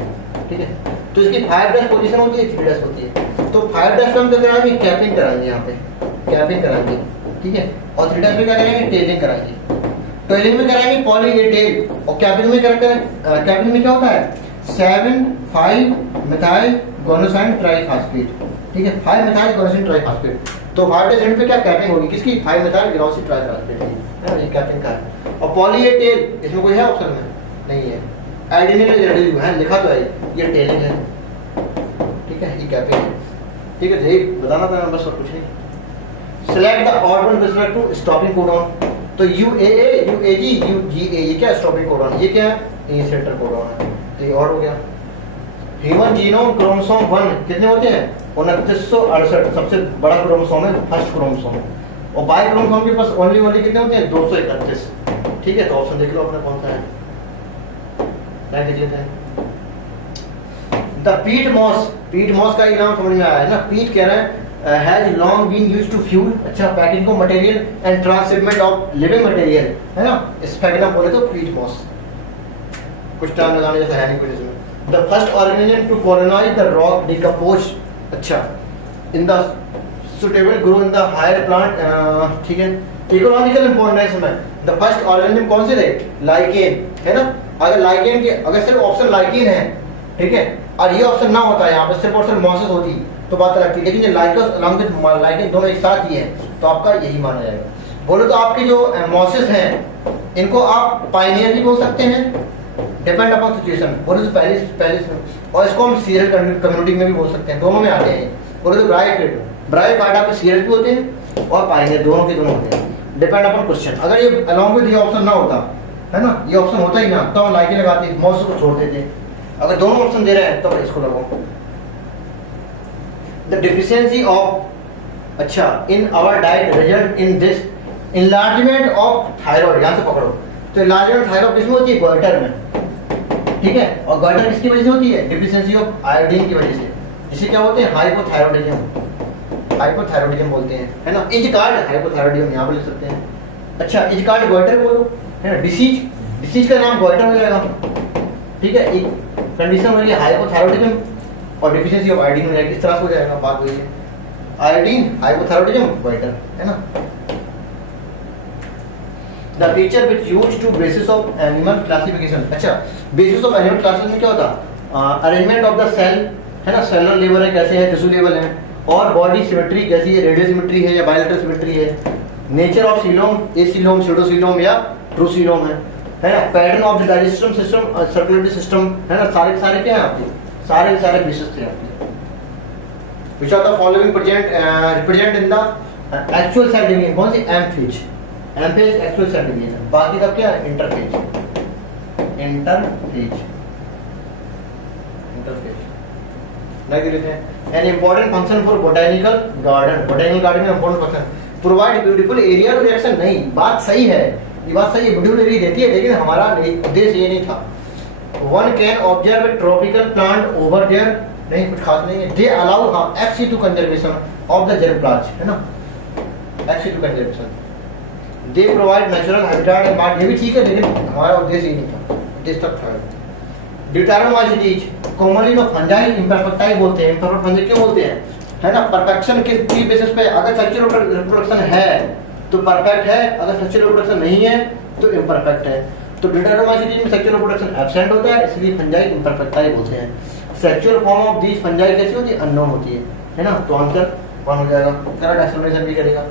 ठीक है। तो इसकी 5' पोजीशन होती है, 3' होती है। तो 5' पे हम क्या कराएंगे, कैपिंग कराएंगे, यहाँ पे कैपिंग कराएंगे, ठीक है, और 3' पे क्या करेंगे, टेलिंग कराएंगे। टेलिंग में कराएंगे पॉली ए टेल, और कैपिंग में कैपिंग में क्या होता है, 7,5 मिथाइल गोनोसाइन ट्राइफॉस्फेट, ठीक है, 5 मिथाइल गोनोसाइन ट्राइफॉस्फेट। तो 5' पे क्या कैपिंग होगी, किसकी, 5 मिथाइल ग्लोसिन ट्राइफॉस्फेट है ना, ये कैपिंग का है। और पॉली ए टेल इसमें कोई है ऑप्शन में, नहीं है, एडेनिन रेडियो है, लिखा तो है, ये टेलिंग है, ठीक है, ये कैपिंग है, ठीक है, यही बताना था बस, और कुछ नहीं। Select the odd one with respect to stopping codon, तो UAA, UAG, UGA, ये क्या है, स्टॉपिंग कोडॉन, ये क्या है, ये सेंटर कोडॉन है, तो ये और हो गया। ह्यूमन जीनोम क्रोमोसोम 1 कितने होते हैं, 2968, सबसे बड़ा क्रोमोसोम है, फर्स्ट क्रोमोसोम, और बाई क्रोमोसोम के पास ओनली कितने होते हैं, 231, ठीक है। तो ऑप्शन देख लो अपना कौन सा है, देख लेते हैं। द पीट मॉस का ये नाम समझ में आया है ना, पीट कह रहे हैं has long been used to fuel, अच्छा, पैकिंग को material and transshipment of living material, है ना, इस पैकेट बोले तो पीट मॉस, कुछ टाइम लगाने जैसा है नहीं कुछ इसमें। The first organism to colonise the rock decompose, अच्छा, in the suitable grow in the higher plant, ठीक है। इकोनॉमिकल इंपॉर्टेंस में द फर्स्ट ऑर्गेनिज्म कौन से थे, लाइकेन, है ना। अगर लाइकेन के, अगर सिर्फ ऑप्शन लाइकेन है, ठीक है, और ये ऑप्शन ना होता है यहाँ पे, सिर्फ और सिर्फ मॉसेस होती तो बात लगती, लेकिन ये लाइकस अलॉन्ग विद लाइकेन दोनों एक साथ ही है, तो आपका यही माना जाएगा। बोलो तो आपके जो मॉसेस हैं, इनको आप पायनियर भी बोल सकते हैं, डिपेंड अपॉन सिचुएशन, बोले तो पहले, और इसको हम सीरियल कम्युनिटी में भी बोल सकते हैं, दोनों में आते हैं। बोले तो ब्राइफाइट आपके सीरियल भी होते हैं और पायनियर, दोनों के दोनों होते हैं, डिपेंड अपॉन क्वेश्चन। अगर ये अलॉन्ग विद ये ऑप्शन ना होता, है ना, ये ऑप्शन होता ही ना, तो हम लाइकेन लगाते, मॉसेस को छोड़ देते। अगर दोनों ऑप्शन दे रहे हैं तो इसको लगाओ। The deficiency of, अच्छा, in our diet result in this enlargement of thyroid, यहाँ से पकड़ो, तो enlargement thyroid किसमें होती है, गोइटर में, ठीक है, और गोइटर किसकी वजह से होती है, डिफिशियंसी ऑफ आयोडीन की वजह से, जिसे क्या बोलते हैं, हाइपोथायरॉयडिज्म बोलते हैं, है ना। इज कार्ड हाइपोथायरॉयडिज्म यहाँ पर लिख सकते हैं, अच्छा, इज कार्ड गोइटर बोलो, है ना। डिसीज का नाम गोइटर हो जाएगा, ठीक है, एक कंडीशन हो रही है हाइपोथायरॉयडिज्म और डिफिशियंसी ऑफ आयोडीन हो जाएगा, इस तरह से हो जाएगा, बात वही है, आयोडीन, हाइपोथायरॉयडिज्म, गोइटर, है ना। The feature which used to basis of animal classification, अच्छा, बेसिस ऑफ एनिमल क्लासिफिकेशन में क्या होता, अरेंजमेंट ऑफ द सेल, है ना, सेलुलर लेवल है कैसे है, टिश्यू लेवल है, और बॉडी सिमेट्री कैसी है, रेडियल सिमेट्री है या बायलैटरल सिमेट्री है, नेचर ऑफ सीलोम, एसीलोम, स्यूडोसीलोम या ट्रूसीलोम है ना, pattern of the digestive system, circulatory system, है ना, सारे क्या है आपके, सारे विशेष थे आपके। Which are the following represent in the actual cell division, कौन सी, M phase actual cell division, बाकी का क्या है, इंटरफेज नहीं लेते हैं। An important function for botanical garden में important function, provide beautiful area to reaction, नहीं, बात सही है, ये बात सही है, ब्यूटीफुल एरिया देती है, लेकिन हमारा उद्देश्य ये नहीं था। One can observe a tropical plant over there, नहीं, कुछ खास नहीं है। They allow ex situ conservation of the germplasm, है ना, ex situ conservation. They provide natural habitat and बात ये भी ठीक है, लेकिन हमारा उद्देश्य ही नहीं था, उद्देश्य तक था। Deuteronomycetes, commonly लोग फंजाई इम्परफेक्टाई बोलते हैं, इम्परफेक्ट फंजाई क्यों बोलते हैं, है ना, परफेक्शन के बेसिस पे, अगर सेक्सुअल रिप्रोडक्शन है तो परफेक्ट है, अगर सेक्सुअल रिप्रोडक्शन नहीं है तो इम्परफेक्ट है। तो डिटरमाइसिटी में सेक्सुअल रिप्रोडक्शन एब्सेंट होता है, इसलिए फंजाई इम्परफेक्टाई बोलते हैं। Sexual form of these fungi कैसी होती है, अननोन होती है ना। तो आंसर 1 हो जाएगा, करेक्ट एक्सप्लेनेशन भी करेगा।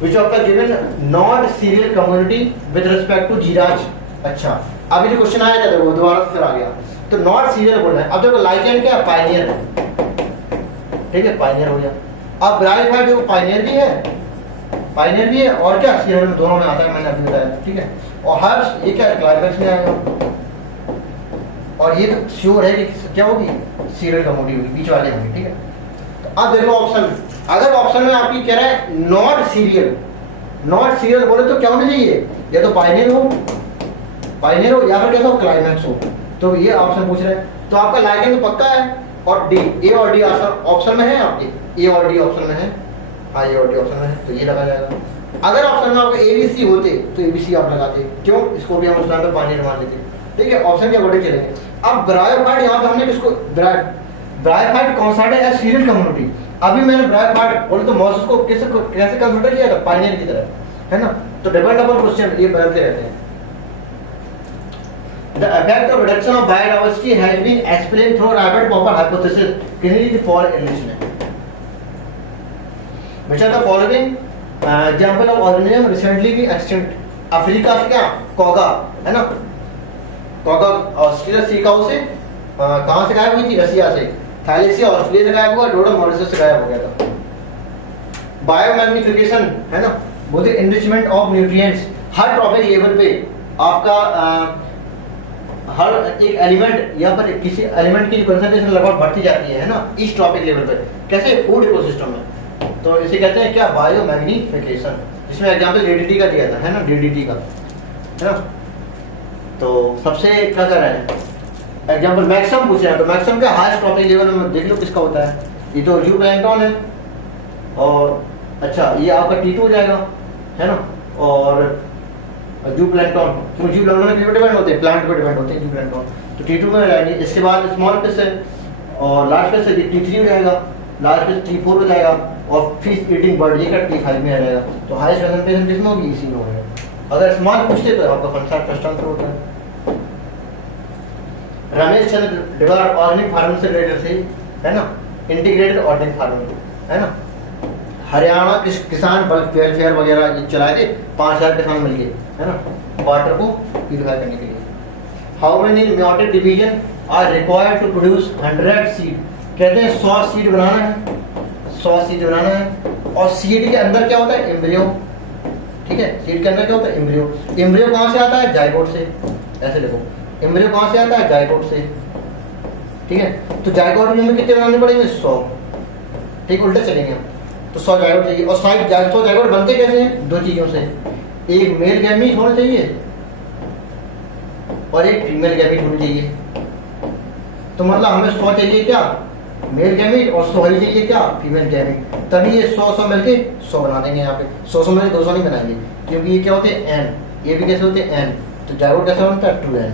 Which of the given not serial community with respect to xerarch, अच्छा, अभी जो क्वेश्चन आया था वो दोबारा फिर आ गया, तो नॉट सीरियल बोल रहे हैं। अब देखो लाइकेन क्या, पायनियर है, ठीक है, पायनियर हो गया। अब ब्राइफाइट देखो पायनियर भी है और क्या, सीरियल में दोनों में आता है, मैंने अभी बताया, ठीक है। और हर्ष ये क्या, क्लाइमेक्स में आएगा, और ये तो श्योर है कि क्या होगी, सीरियल कम्युनिटी होगी, बीच वाले होंगे, ठीक है। तो अब देखो ऑप्शन, अगर ऑप्शन में आपकी कह रहा है नॉट सीरियल बोले तो क्या होना चाहिए, या तो पायनियर हो या फिर कैसा हो, क्लाइमेक्स हो। तो ये ऑप्शन पूछ रहे हैं, तो आपका लाइगेंड तो पक्का है, और डी, ए और डी ऑप्शन में है आपके, ए और डी ऑप्शन में है, हाँ ए और डी ऑप्शन में है, तो ये लगा जाएगा। अगर ऑप्शन में आपके ए बी सी होते तो ए बी सी आप लगाते, क्यों, इसको भी हम उस टाइम पे पानी मान लेते, ठीक है, ऑप्शन के अकॉर्डिंग चलेंगे। अब ब्रायोफाइट यहाँ पे हमने किसको, bryophyte concerted as serial community, अभी मैंने ब्रायोफाइट बोले तो मॉस को कैसे कंसिडर किया था, पाइनियर की तरह, है ना, तो डिपेंड अपॉन क्वेश्चन ये बदलते रहते हैं। The effect of reduction of biodiversity has been explained through Rabbit-Popper hypothesis. Clearly, the fall enrichment. Which are the following example of organism recently been extinct? Africa से क्या, कॉगा, है ना, कॉगा ऑस्ट्रेलिया सी काउ से कहाँ से गायब हुई थी, रसिया से, थैलेसिया ऑस्ट्रेलिया से गायब हुआ, डोडो मॉरिशस से गायब हो गया था। बायोमैग्निफिकेशन, है ना, बोलते enrichment of nutrients, her topic level पे आपका हर एक एलिमेंट या पर किसी एलिमेंट की कंसंट्रेशन लगभग बढ़ती जाती है ना, इस टॉपिक लेवल पे, कैसे, फूड इकोसिस्टम में, तो इसे कहते हैं क्या, बायोमैग्निफिकेशन, जिसमें एग्जांपल डीडीटी का दिया था, है ना, डीडीटी का, है ना। तो सबसे क्या कर रहे हैं एग्जांपल, मैक्सिमम पूछ रहे हैं, तो मैक्सिमम का हाईएस्ट टॉपिक लेवल में देख लो किसका होता है, ये तो जू प्लैंकटन है, और अच्छा ये आपका T2 हो जाएगा, है ना, और जू प्लैंकटन, क्योंकि जू प्लैंकटन पे डिपेंड होते हैं, प्लांट पे डिपेंड होते हैं जू प्लैंकटन, तो T2 में रहेंगे। इसके बाद स्मॉल फिश है, और लार्ज फिश है T3 हो जाएगा, लार्ज फिश T4 हो जाएगा, और फिश ईटिंग बर्ड ये का T5 में रहेगा। तो हाईएस्ट कंसंट्रेशन किसमें होगी, इसी में होगा। अगर स्मॉल पूछते तो आपका फर्स्ट आंसर होता है। रमेश चंद्र डिगार ऑर्गेनिक फार्मिंग से रिलेटेड थे, है ना, इंटीग्रेटेड ऑर्गेनिक फार्मिंग, है ना, हरियाणा किसान बल्क वेलफेयर वगैरह ये चलाए थे, 5000 किसान मिल गए, है ना, वाटर को प्यूरिफाई करने के लिए। How many meiotic division are required to produce 100 seed, कहते हैं 100 सीड बनाना है, 100 सीड बनाना है, और सीड के अंदर क्या होता है, एम्ब्रियो, ठीक है, सीड के अंदर क्या होता है, एम्ब्रियो, एम्ब्रियो कहाँ से आता है, जाइगोट से, ऐसे देखो, एम्ब्रियो कहाँ से आता है, जाइगोट से, ठीक है, तो जाइगोट में हमें कितने बनाने पड़ेंगे, 100, ठीक, उल्टे चलेंगे हम, तो 100 जाइगोट चाहिए, और 100 जाइगोट बनते कैसे हैं, दो चीजों से, एक मेल गैमीट होना चाहिए और एक फीमेल गैमीट होनी चाहिए। तो मतलब हमें 100 चाहिए क्या, मेल गैमीट, और 100 ही चाहिए क्या, फीमेल गैमीट, तभी ये 100 मिलके 100 बना देंगे। यहाँ पे 100 मिलके 200 नहीं बनाएंगे, क्योंकि ये क्या होते हैं एन, ये भी कैसे होते हैं एन, तो जाइगोट कैसे बनता है 2n,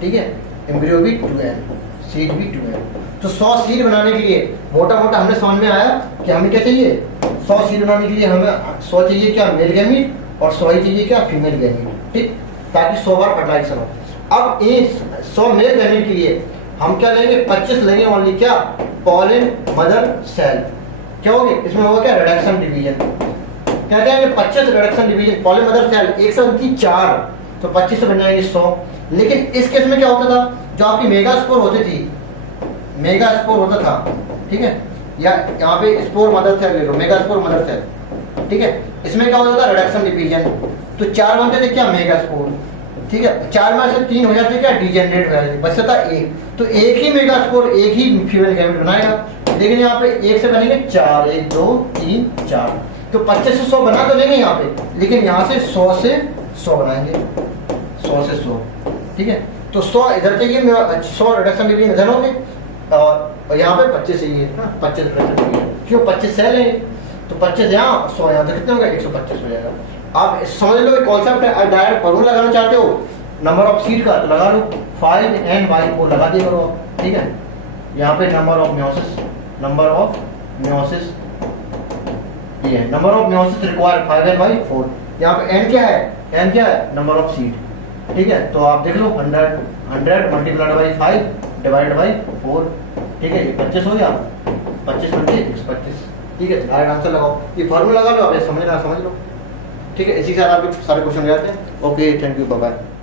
ठीक है, एम्ब्रियो भी 2n, सीड भी 2n। तो 100 सीड बनाने के लिए मोटा मोटा हमें समझ में आया कि हमें क्या चाहिए, 100 सीड बनाने के लिए हमें 100 चाहिए क्या, मेल गैमीट, और 100 ही चाहिए क्या, फीमेल गैमीट, ठीक, ताकि 100 बार फर्टिलाइजेशन हो। अब इस 100 मेल गैमीट के लिए हम क्या लेंगे, 25 लेंगे ओनली, क्या, पॉलन मदर सेल, क्या होगी, इसमें होगा क्या, रिडक्शन डिवीजन, कहते हैं 25 reduction division, pollen mother cell 1 से उनकी 4, तो 25 से बन जाएंगे 100। लेकिन इस केस में क्या होता था, जो आपकी मेगास्पोर होती थी, मेगास्पोर होता था, ठीक है, या यहाँ पे स्पोर मदर सेल ले लो, मेगास्पोर मदर सेल, ठीक है, इसमें क्या होता था, रिडक्शन डिवीजन, तो 4 बनते थे क्या, मेगास्पोर, ठीक है, 4 में से 3 हो जाते क्या, डीजेनरेट हो जाते, बचता था 1, तो एक ही मेगास्पोर एक ही फीमेल गैमेट बनाएगा, लेकिन यहाँ पे 1 से बनेंगे 4, 1 2 3 4, तो 25 से 100 बना तो लेंगे यहाँ पे, लेकिन यहाँ से 100 से 100 बनाएंगे, 100 से 100, ठीक है, तो 100 इधर चाहिए, 100 रिडक्शन डिवीजन इधर होंगे, और यहाँ पे 25 चाहिए ना, 25 रिडक्शन डिवीजन, क्यों 25 सेल है, तो 25 यहाँ 100 यहाँ, तो कितने होगा, 125 हो जाएगा। आप समझ लो कॉन्सेप्ट है, आप डायरेक्ट फॉर्मूला लगाना चाहते हो नंबर ऑफ सीड का, तो लगा लो 5n/4 लगा दिया करो, ठीक है, यहाँ पे नंबर ऑफ म्योसिस ये है, number of meiosis required 5n/4, यहाँ पे n क्या है, नंबर ऑफ सीड, ठीक है, तो आप देख लो 100 मल्टीप्लाइड बाई 5 डिवाइड बाई 4, ठीक है, ये 25 हो गया, 25 बटे 125, ठीक है, डायरेक्ट आंसर लगाओ, ये फॉर्मूला लगा लो, आप समझ लो, ठीक है, इसी के साथ आपके सारे क्वेश्चन हो जाते हैं। Okay, thank you, bye bye.